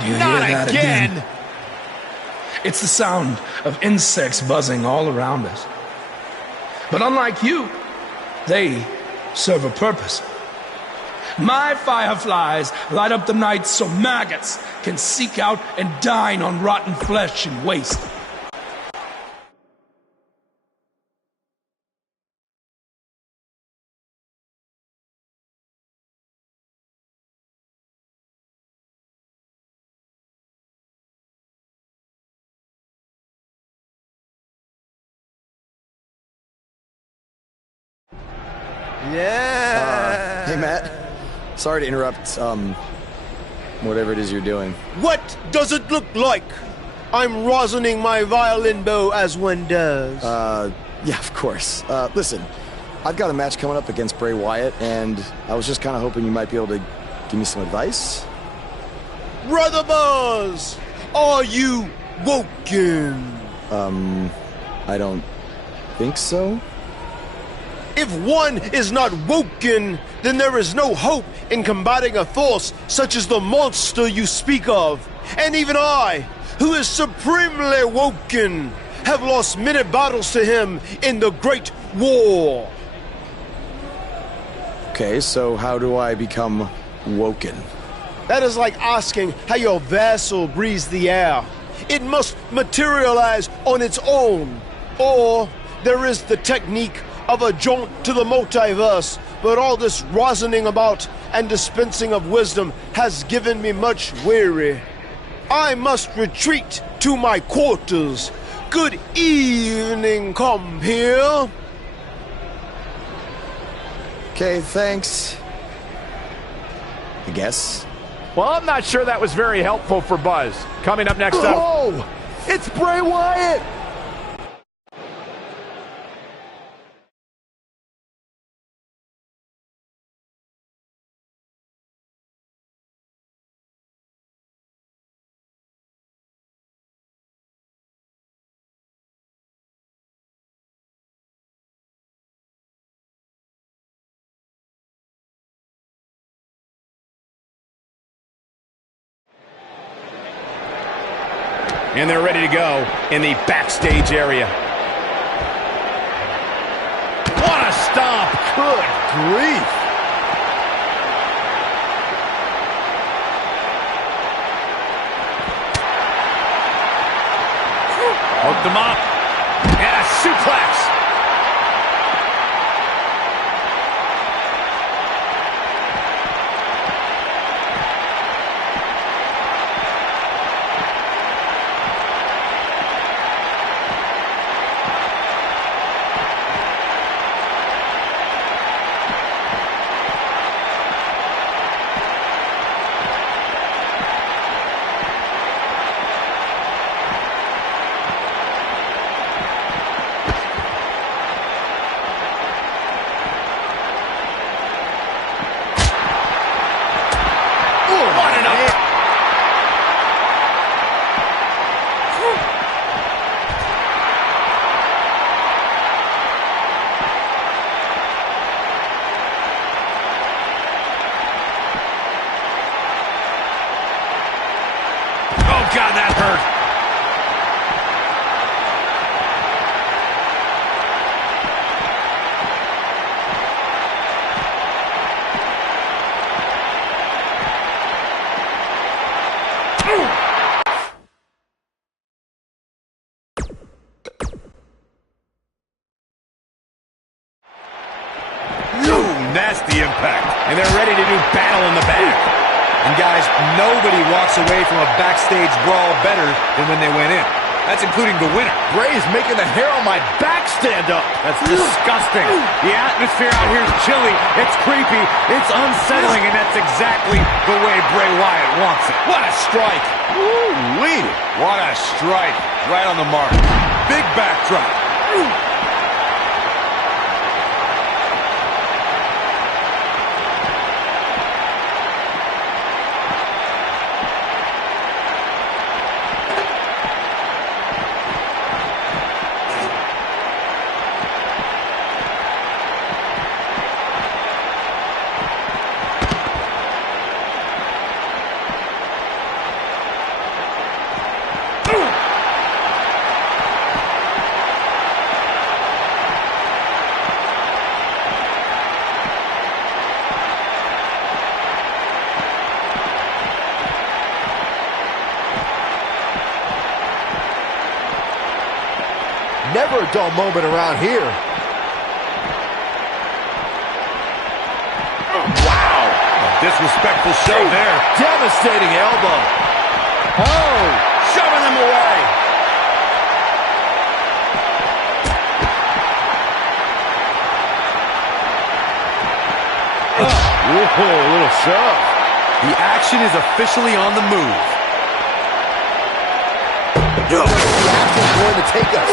Do you Not hear that again. It's the sound of insects buzzing all around us. But unlike you, they serve a purpose. My fireflies light up the night so maggots can seek out and dine on rotten flesh and waste. Yeah. Hey, Matt. Sorry to interrupt, whatever it is you're doing. What does it look like? I'm rosining my violin bow as one does. Yeah, of course. Listen, I've got a match coming up against Bray Wyatt, and I was just kind of hoping you might be able to give me some advice. Brother Buzz, are you woken? I don't think so. If one is not woken, then there is no hope in combating a force such as the monster you speak of. And even I, who is supremely woken, have lost many battles to him in the Great War. Okay, so how do I become woken? That is like asking how your vessel breathes the air. It must materialize on its own. Or there is the technique of a jaunt to the multiverse, but all this rosining about and dispensing of wisdom has given me much weary. I must retreat to my quarters. Good evening, compeer. Okay, thanks. I guess. Well, I'm not sure that was very helpful for Buzz. Coming up next up... Oh! It's Bray Wyatt! And they're ready to go in the backstage area. What a stomp! Good grief! Hooked him up. And a suplex. God, that hurt. Nasty impact. And they're ready to do battle in the back. And guys, nobody walks away from a backstage brawl better than when they went in. That's including the winner. Bray's making the hair on my back stand up. That's disgusting. The atmosphere out here is chilly. It's creepy. It's unsettling, and that's exactly the way Bray Wyatt wants it. What a strike. Woo-wee. What a strike. Right on the mark. Big backdrop. Never a dull moment around here. Wow. A disrespectful shove there. Devastating elbow. Oh, Shoving him away. Whoa, a little shove. The action is officially on the move. The action's going to take us.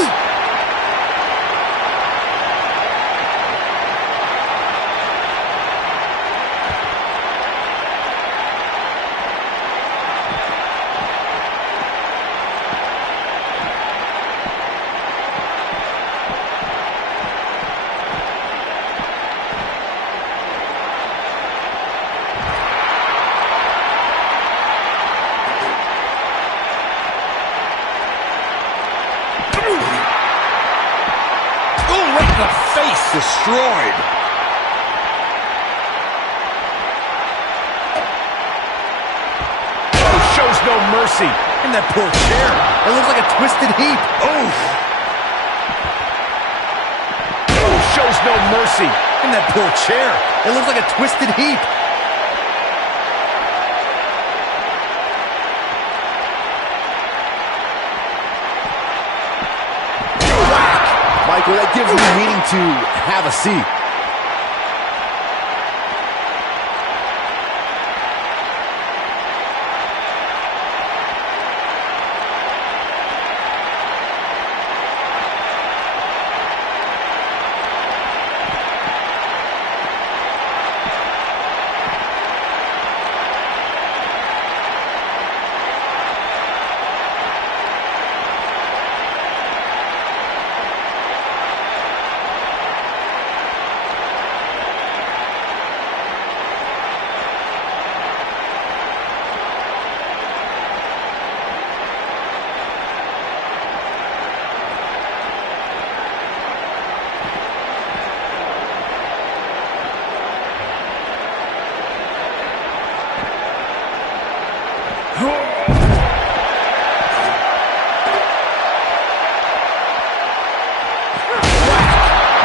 Destroyed. Oh, shows no mercy. And that poor chair. It looks like a twisted heap. Oh, shows no mercy. And that poor chair. It looks like a twisted heap. Michael, that gives me meaning to have a seat.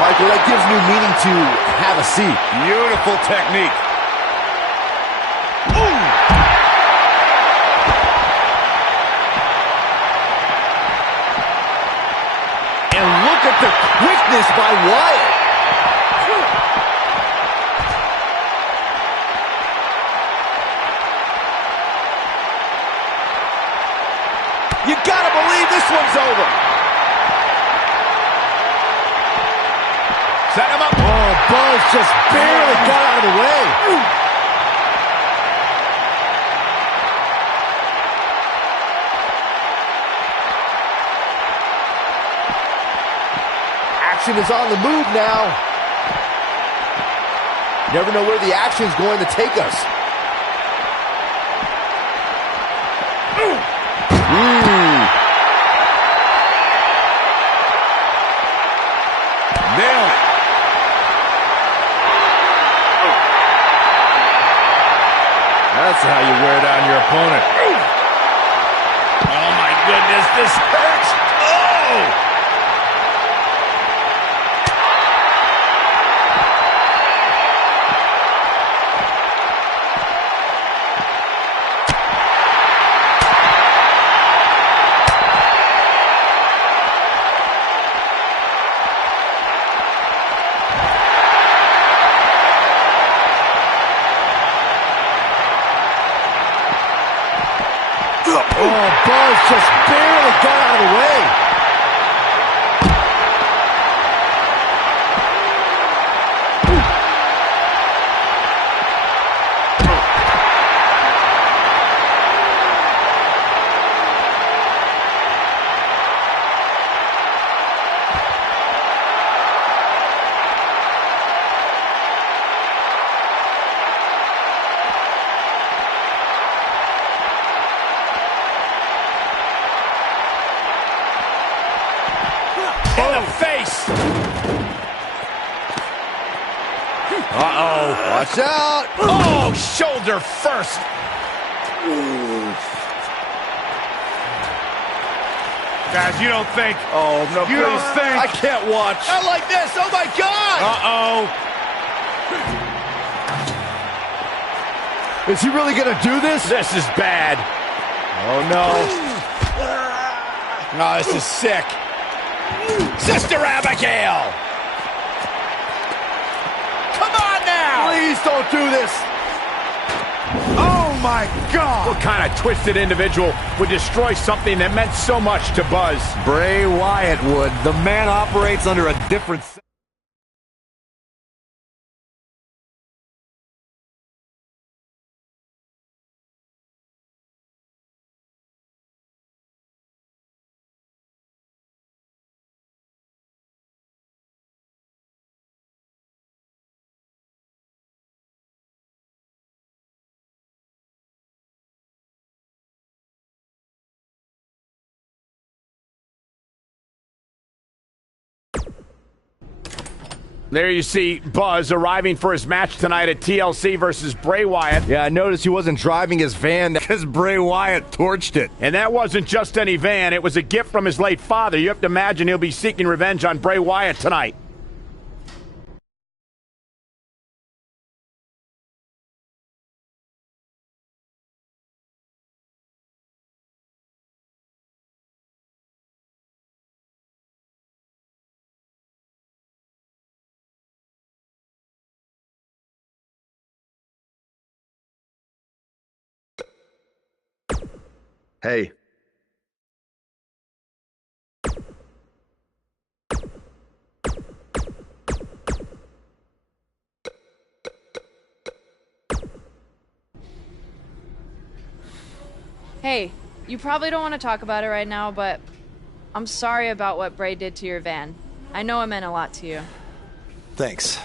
Michael, that gives me meaning to have a seat. Beautiful technique. Ooh. And look at the quickness by Wyatt. You gotta believe this one's over. Set him up. Oh, Buzz just barely got out of the way. Action is on the move now. Never know where the action's going to take us. Nailed it. That's how you wear down your opponent. Oh my goodness, this hurts. Oh! Oh, Buzz just barely got out of the way. In the face. Uh-oh. Watch out. Oh, shoulder first. Guys, you don't think. Oh, no, You don't think. I can't watch. I like this. Oh, my God. Uh-oh. Is he really going to do this? This is bad. Oh, no. Oh, this is sick. Sister Abigail. Come on now. Please don't do this. Oh, my God. What kind of twisted individual would destroy something that meant so much to Buzz? Bray Wyatt would. The man operates under a different... There you see Buzz arriving for his match tonight at TLC versus Bray Wyatt. Yeah, I noticed he wasn't driving his van because Bray Wyatt torched it. And that wasn't just any van. It was a gift from his late father. You have to imagine he'll be seeking revenge on Bray Wyatt tonight. Hey. Hey, you probably don't want to talk about it right now, but I'm sorry about what Bray did to your van. I know it meant a lot to you. Thanks.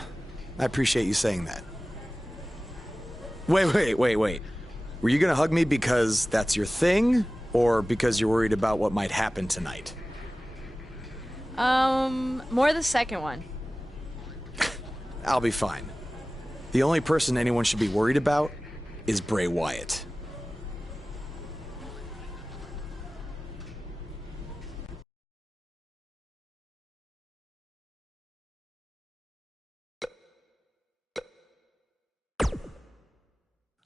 I appreciate you saying that. Wait. Were you gonna hug me because that's your thing, or because you're worried about what might happen tonight? More the second one. I'll be fine. The only person anyone should be worried about is Bray Wyatt.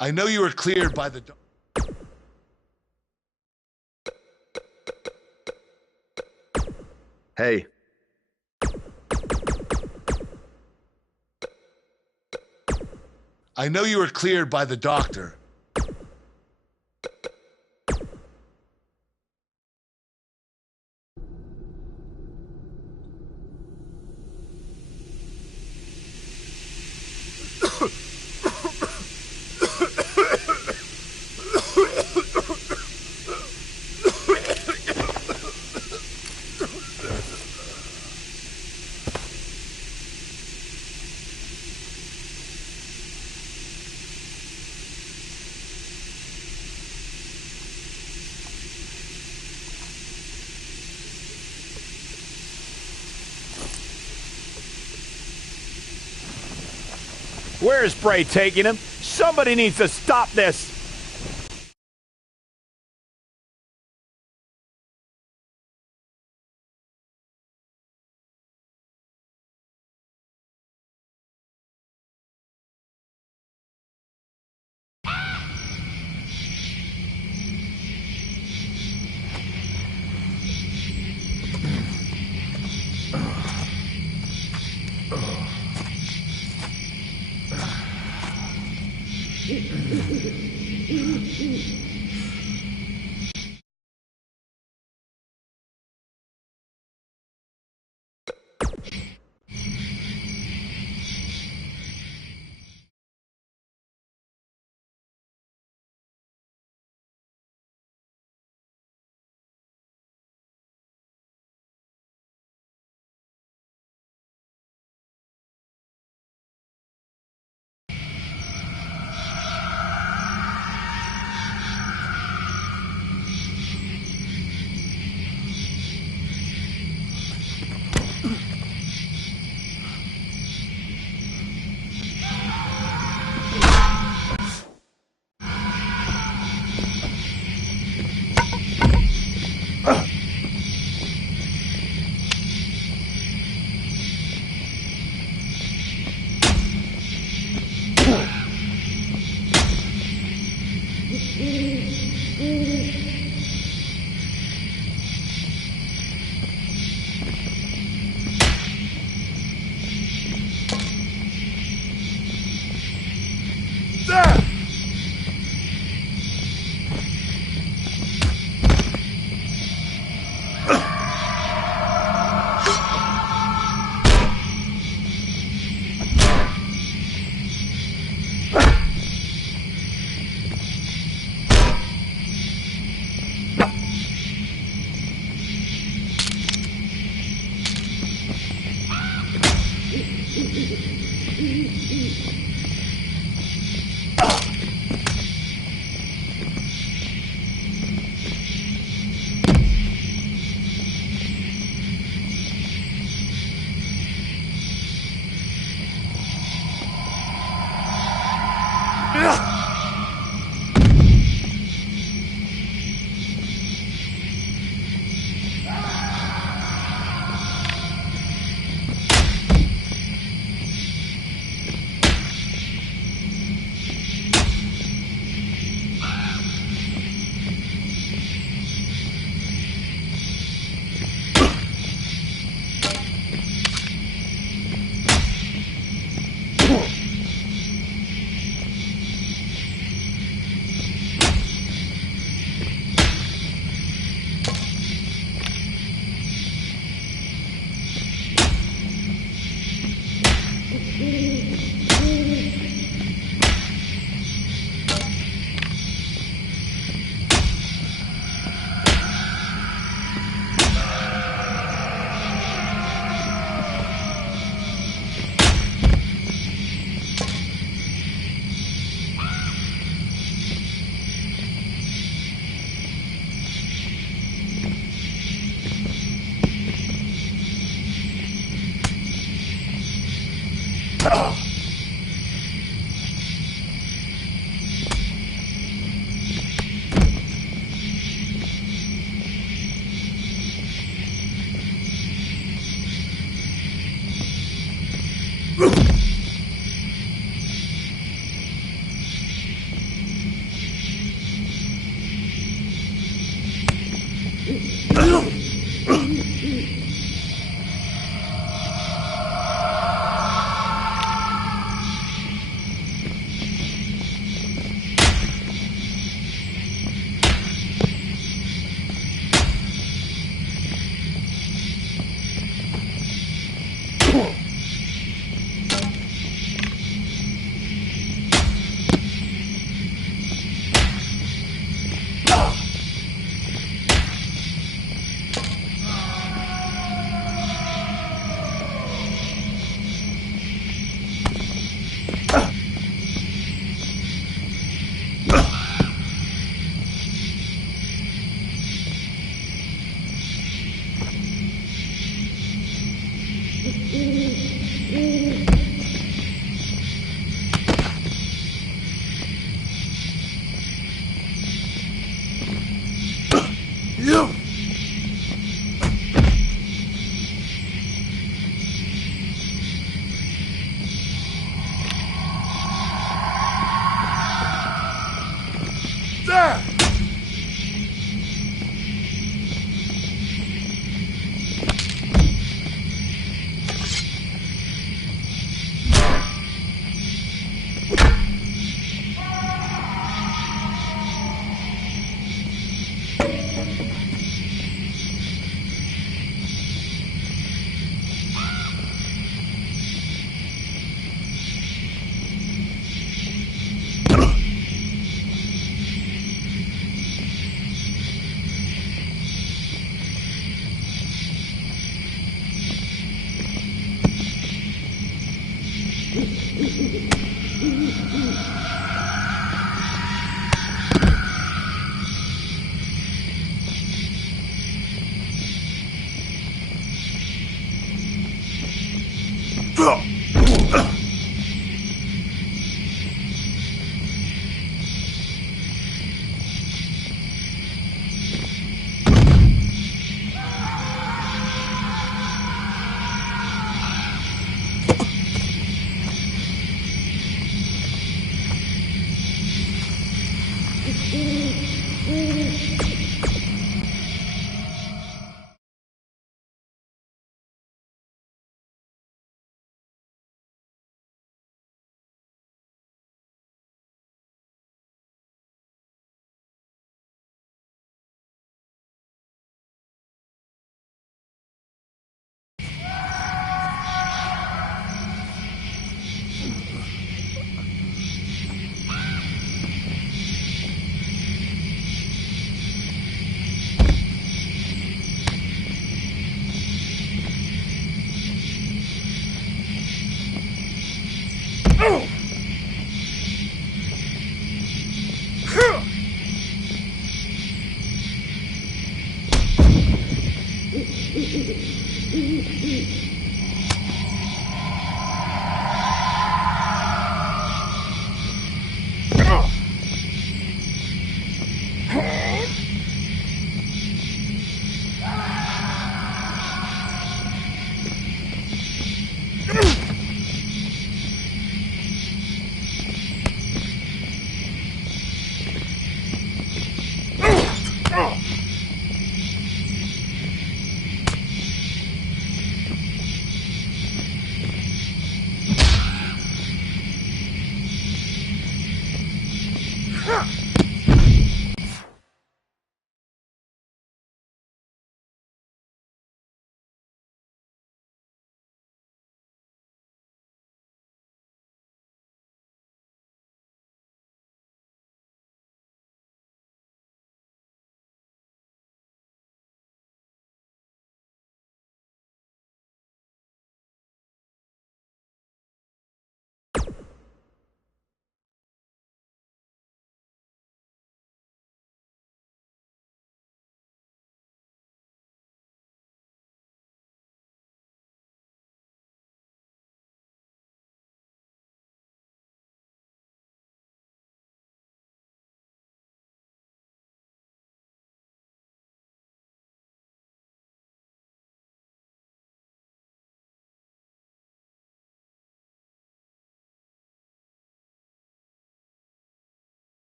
I know you were cleared by the... Hey. I know you were cleared by the doctor. Where is Bray taking him? Somebody needs to stop this.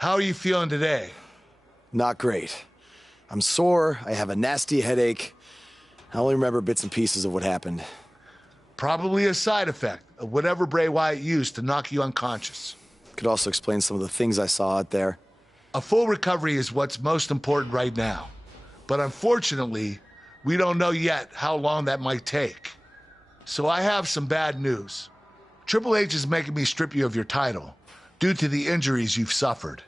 How are you feeling today? Not great. I'm sore, I have a nasty headache. I only remember bits and pieces of what happened. Probably a side effect of whatever Bray Wyatt used to knock you unconscious. Could also explain some of the things I saw out there. A full recovery is what's most important right now. But unfortunately, we don't know yet how long that might take. So I have some bad news. Triple H is making me strip you of your title due to the injuries you've suffered.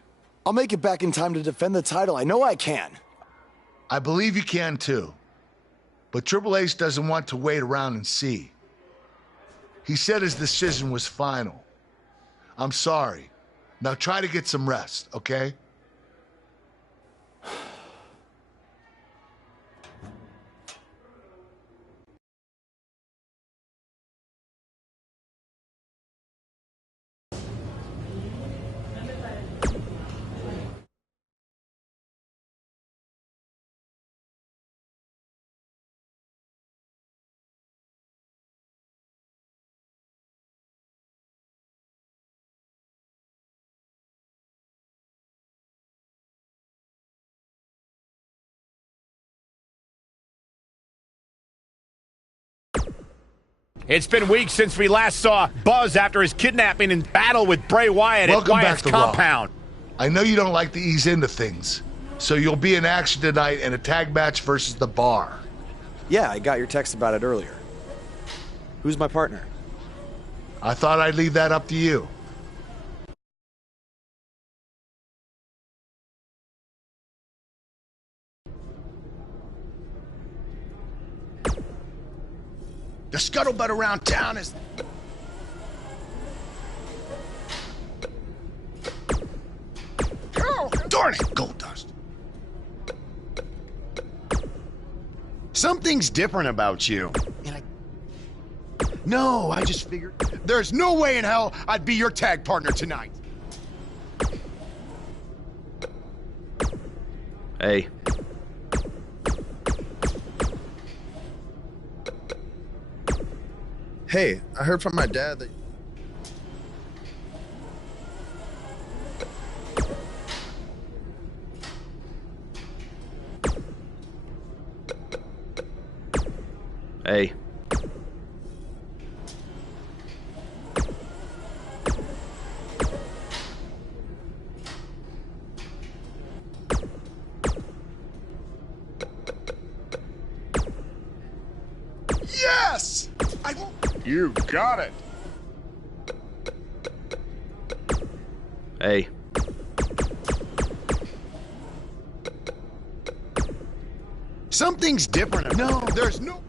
I'll make it back in time to defend the title. I know I can. I believe you can too. But Triple H doesn't want to wait around and see. He said his decision was final. I'm sorry. Now try to get some rest, okay? It's been weeks since we last saw Buzz after his kidnapping and battle with Bray Wyatt at Wyatt's compound. I know you don't like to ease into things, so you'll be in action tonight in a tag match versus The Bar. Yeah, I got your text about it earlier. Who's my partner? I thought I'd leave that up to you. The scuttlebutt around town is... Oh, darn it, Goldust. Something's different about you. No, I just figured... There's no way in hell I'd be your tag partner tonight. Hey. Hey, I heard from my dad that... Hey. Yes! You got it. Hey. Something's different. No, there's no...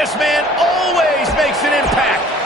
This man always makes an impact.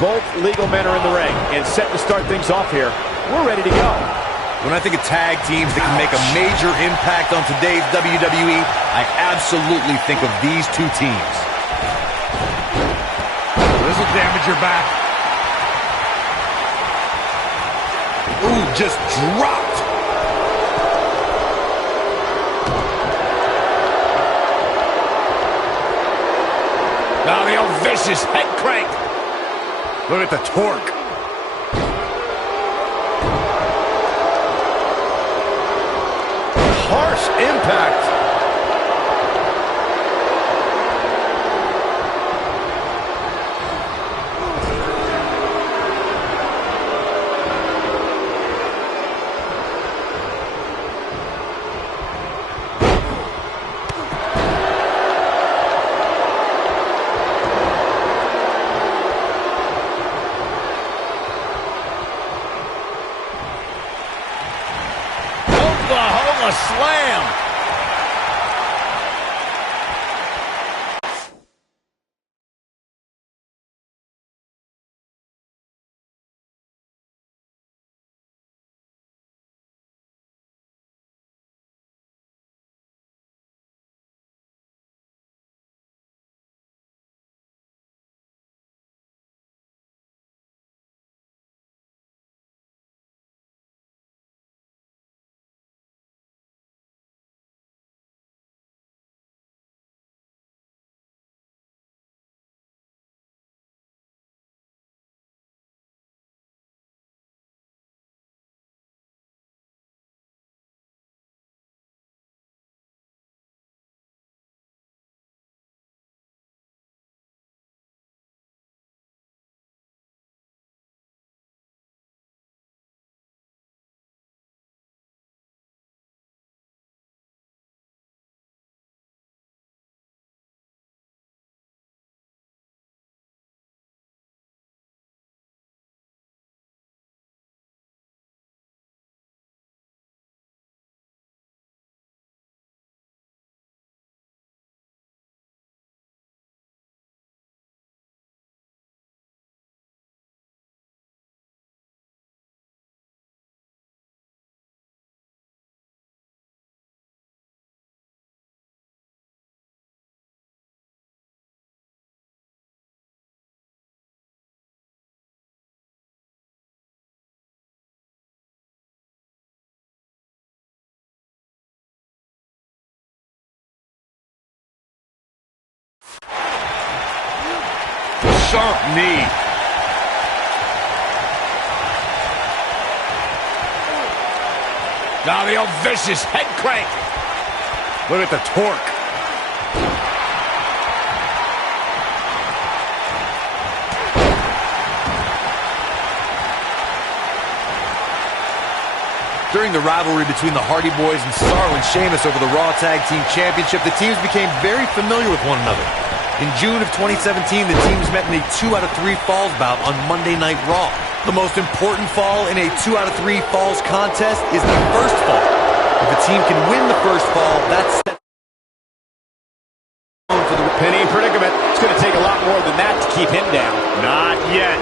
Both legal men are in the ring and set to start things off here. We're ready to go. When I think of tag teams that can make a major impact on today's WWE, I absolutely think of these two teams. This will damage your back. Ooh, just dropped. Now the old vicious head crank. Look at the torque. Harsh impact. Oklahoma slam. Sharp knee. Now the old vicious head crank. Look at the torque. During the rivalry between the Hardy Boys and Cesaro and Sheamus over the Raw Tag Team Championship, the teams became very familiar with one another. In June of 2017, the teams met in a 2 out of 3 falls bout on Monday Night Raw. The most important fall in a 2 out of 3 falls contest is the first fall. If a team can win the first fall, that's set for the Penny predicament. It's going to take a lot more than that to keep him down. Not yet.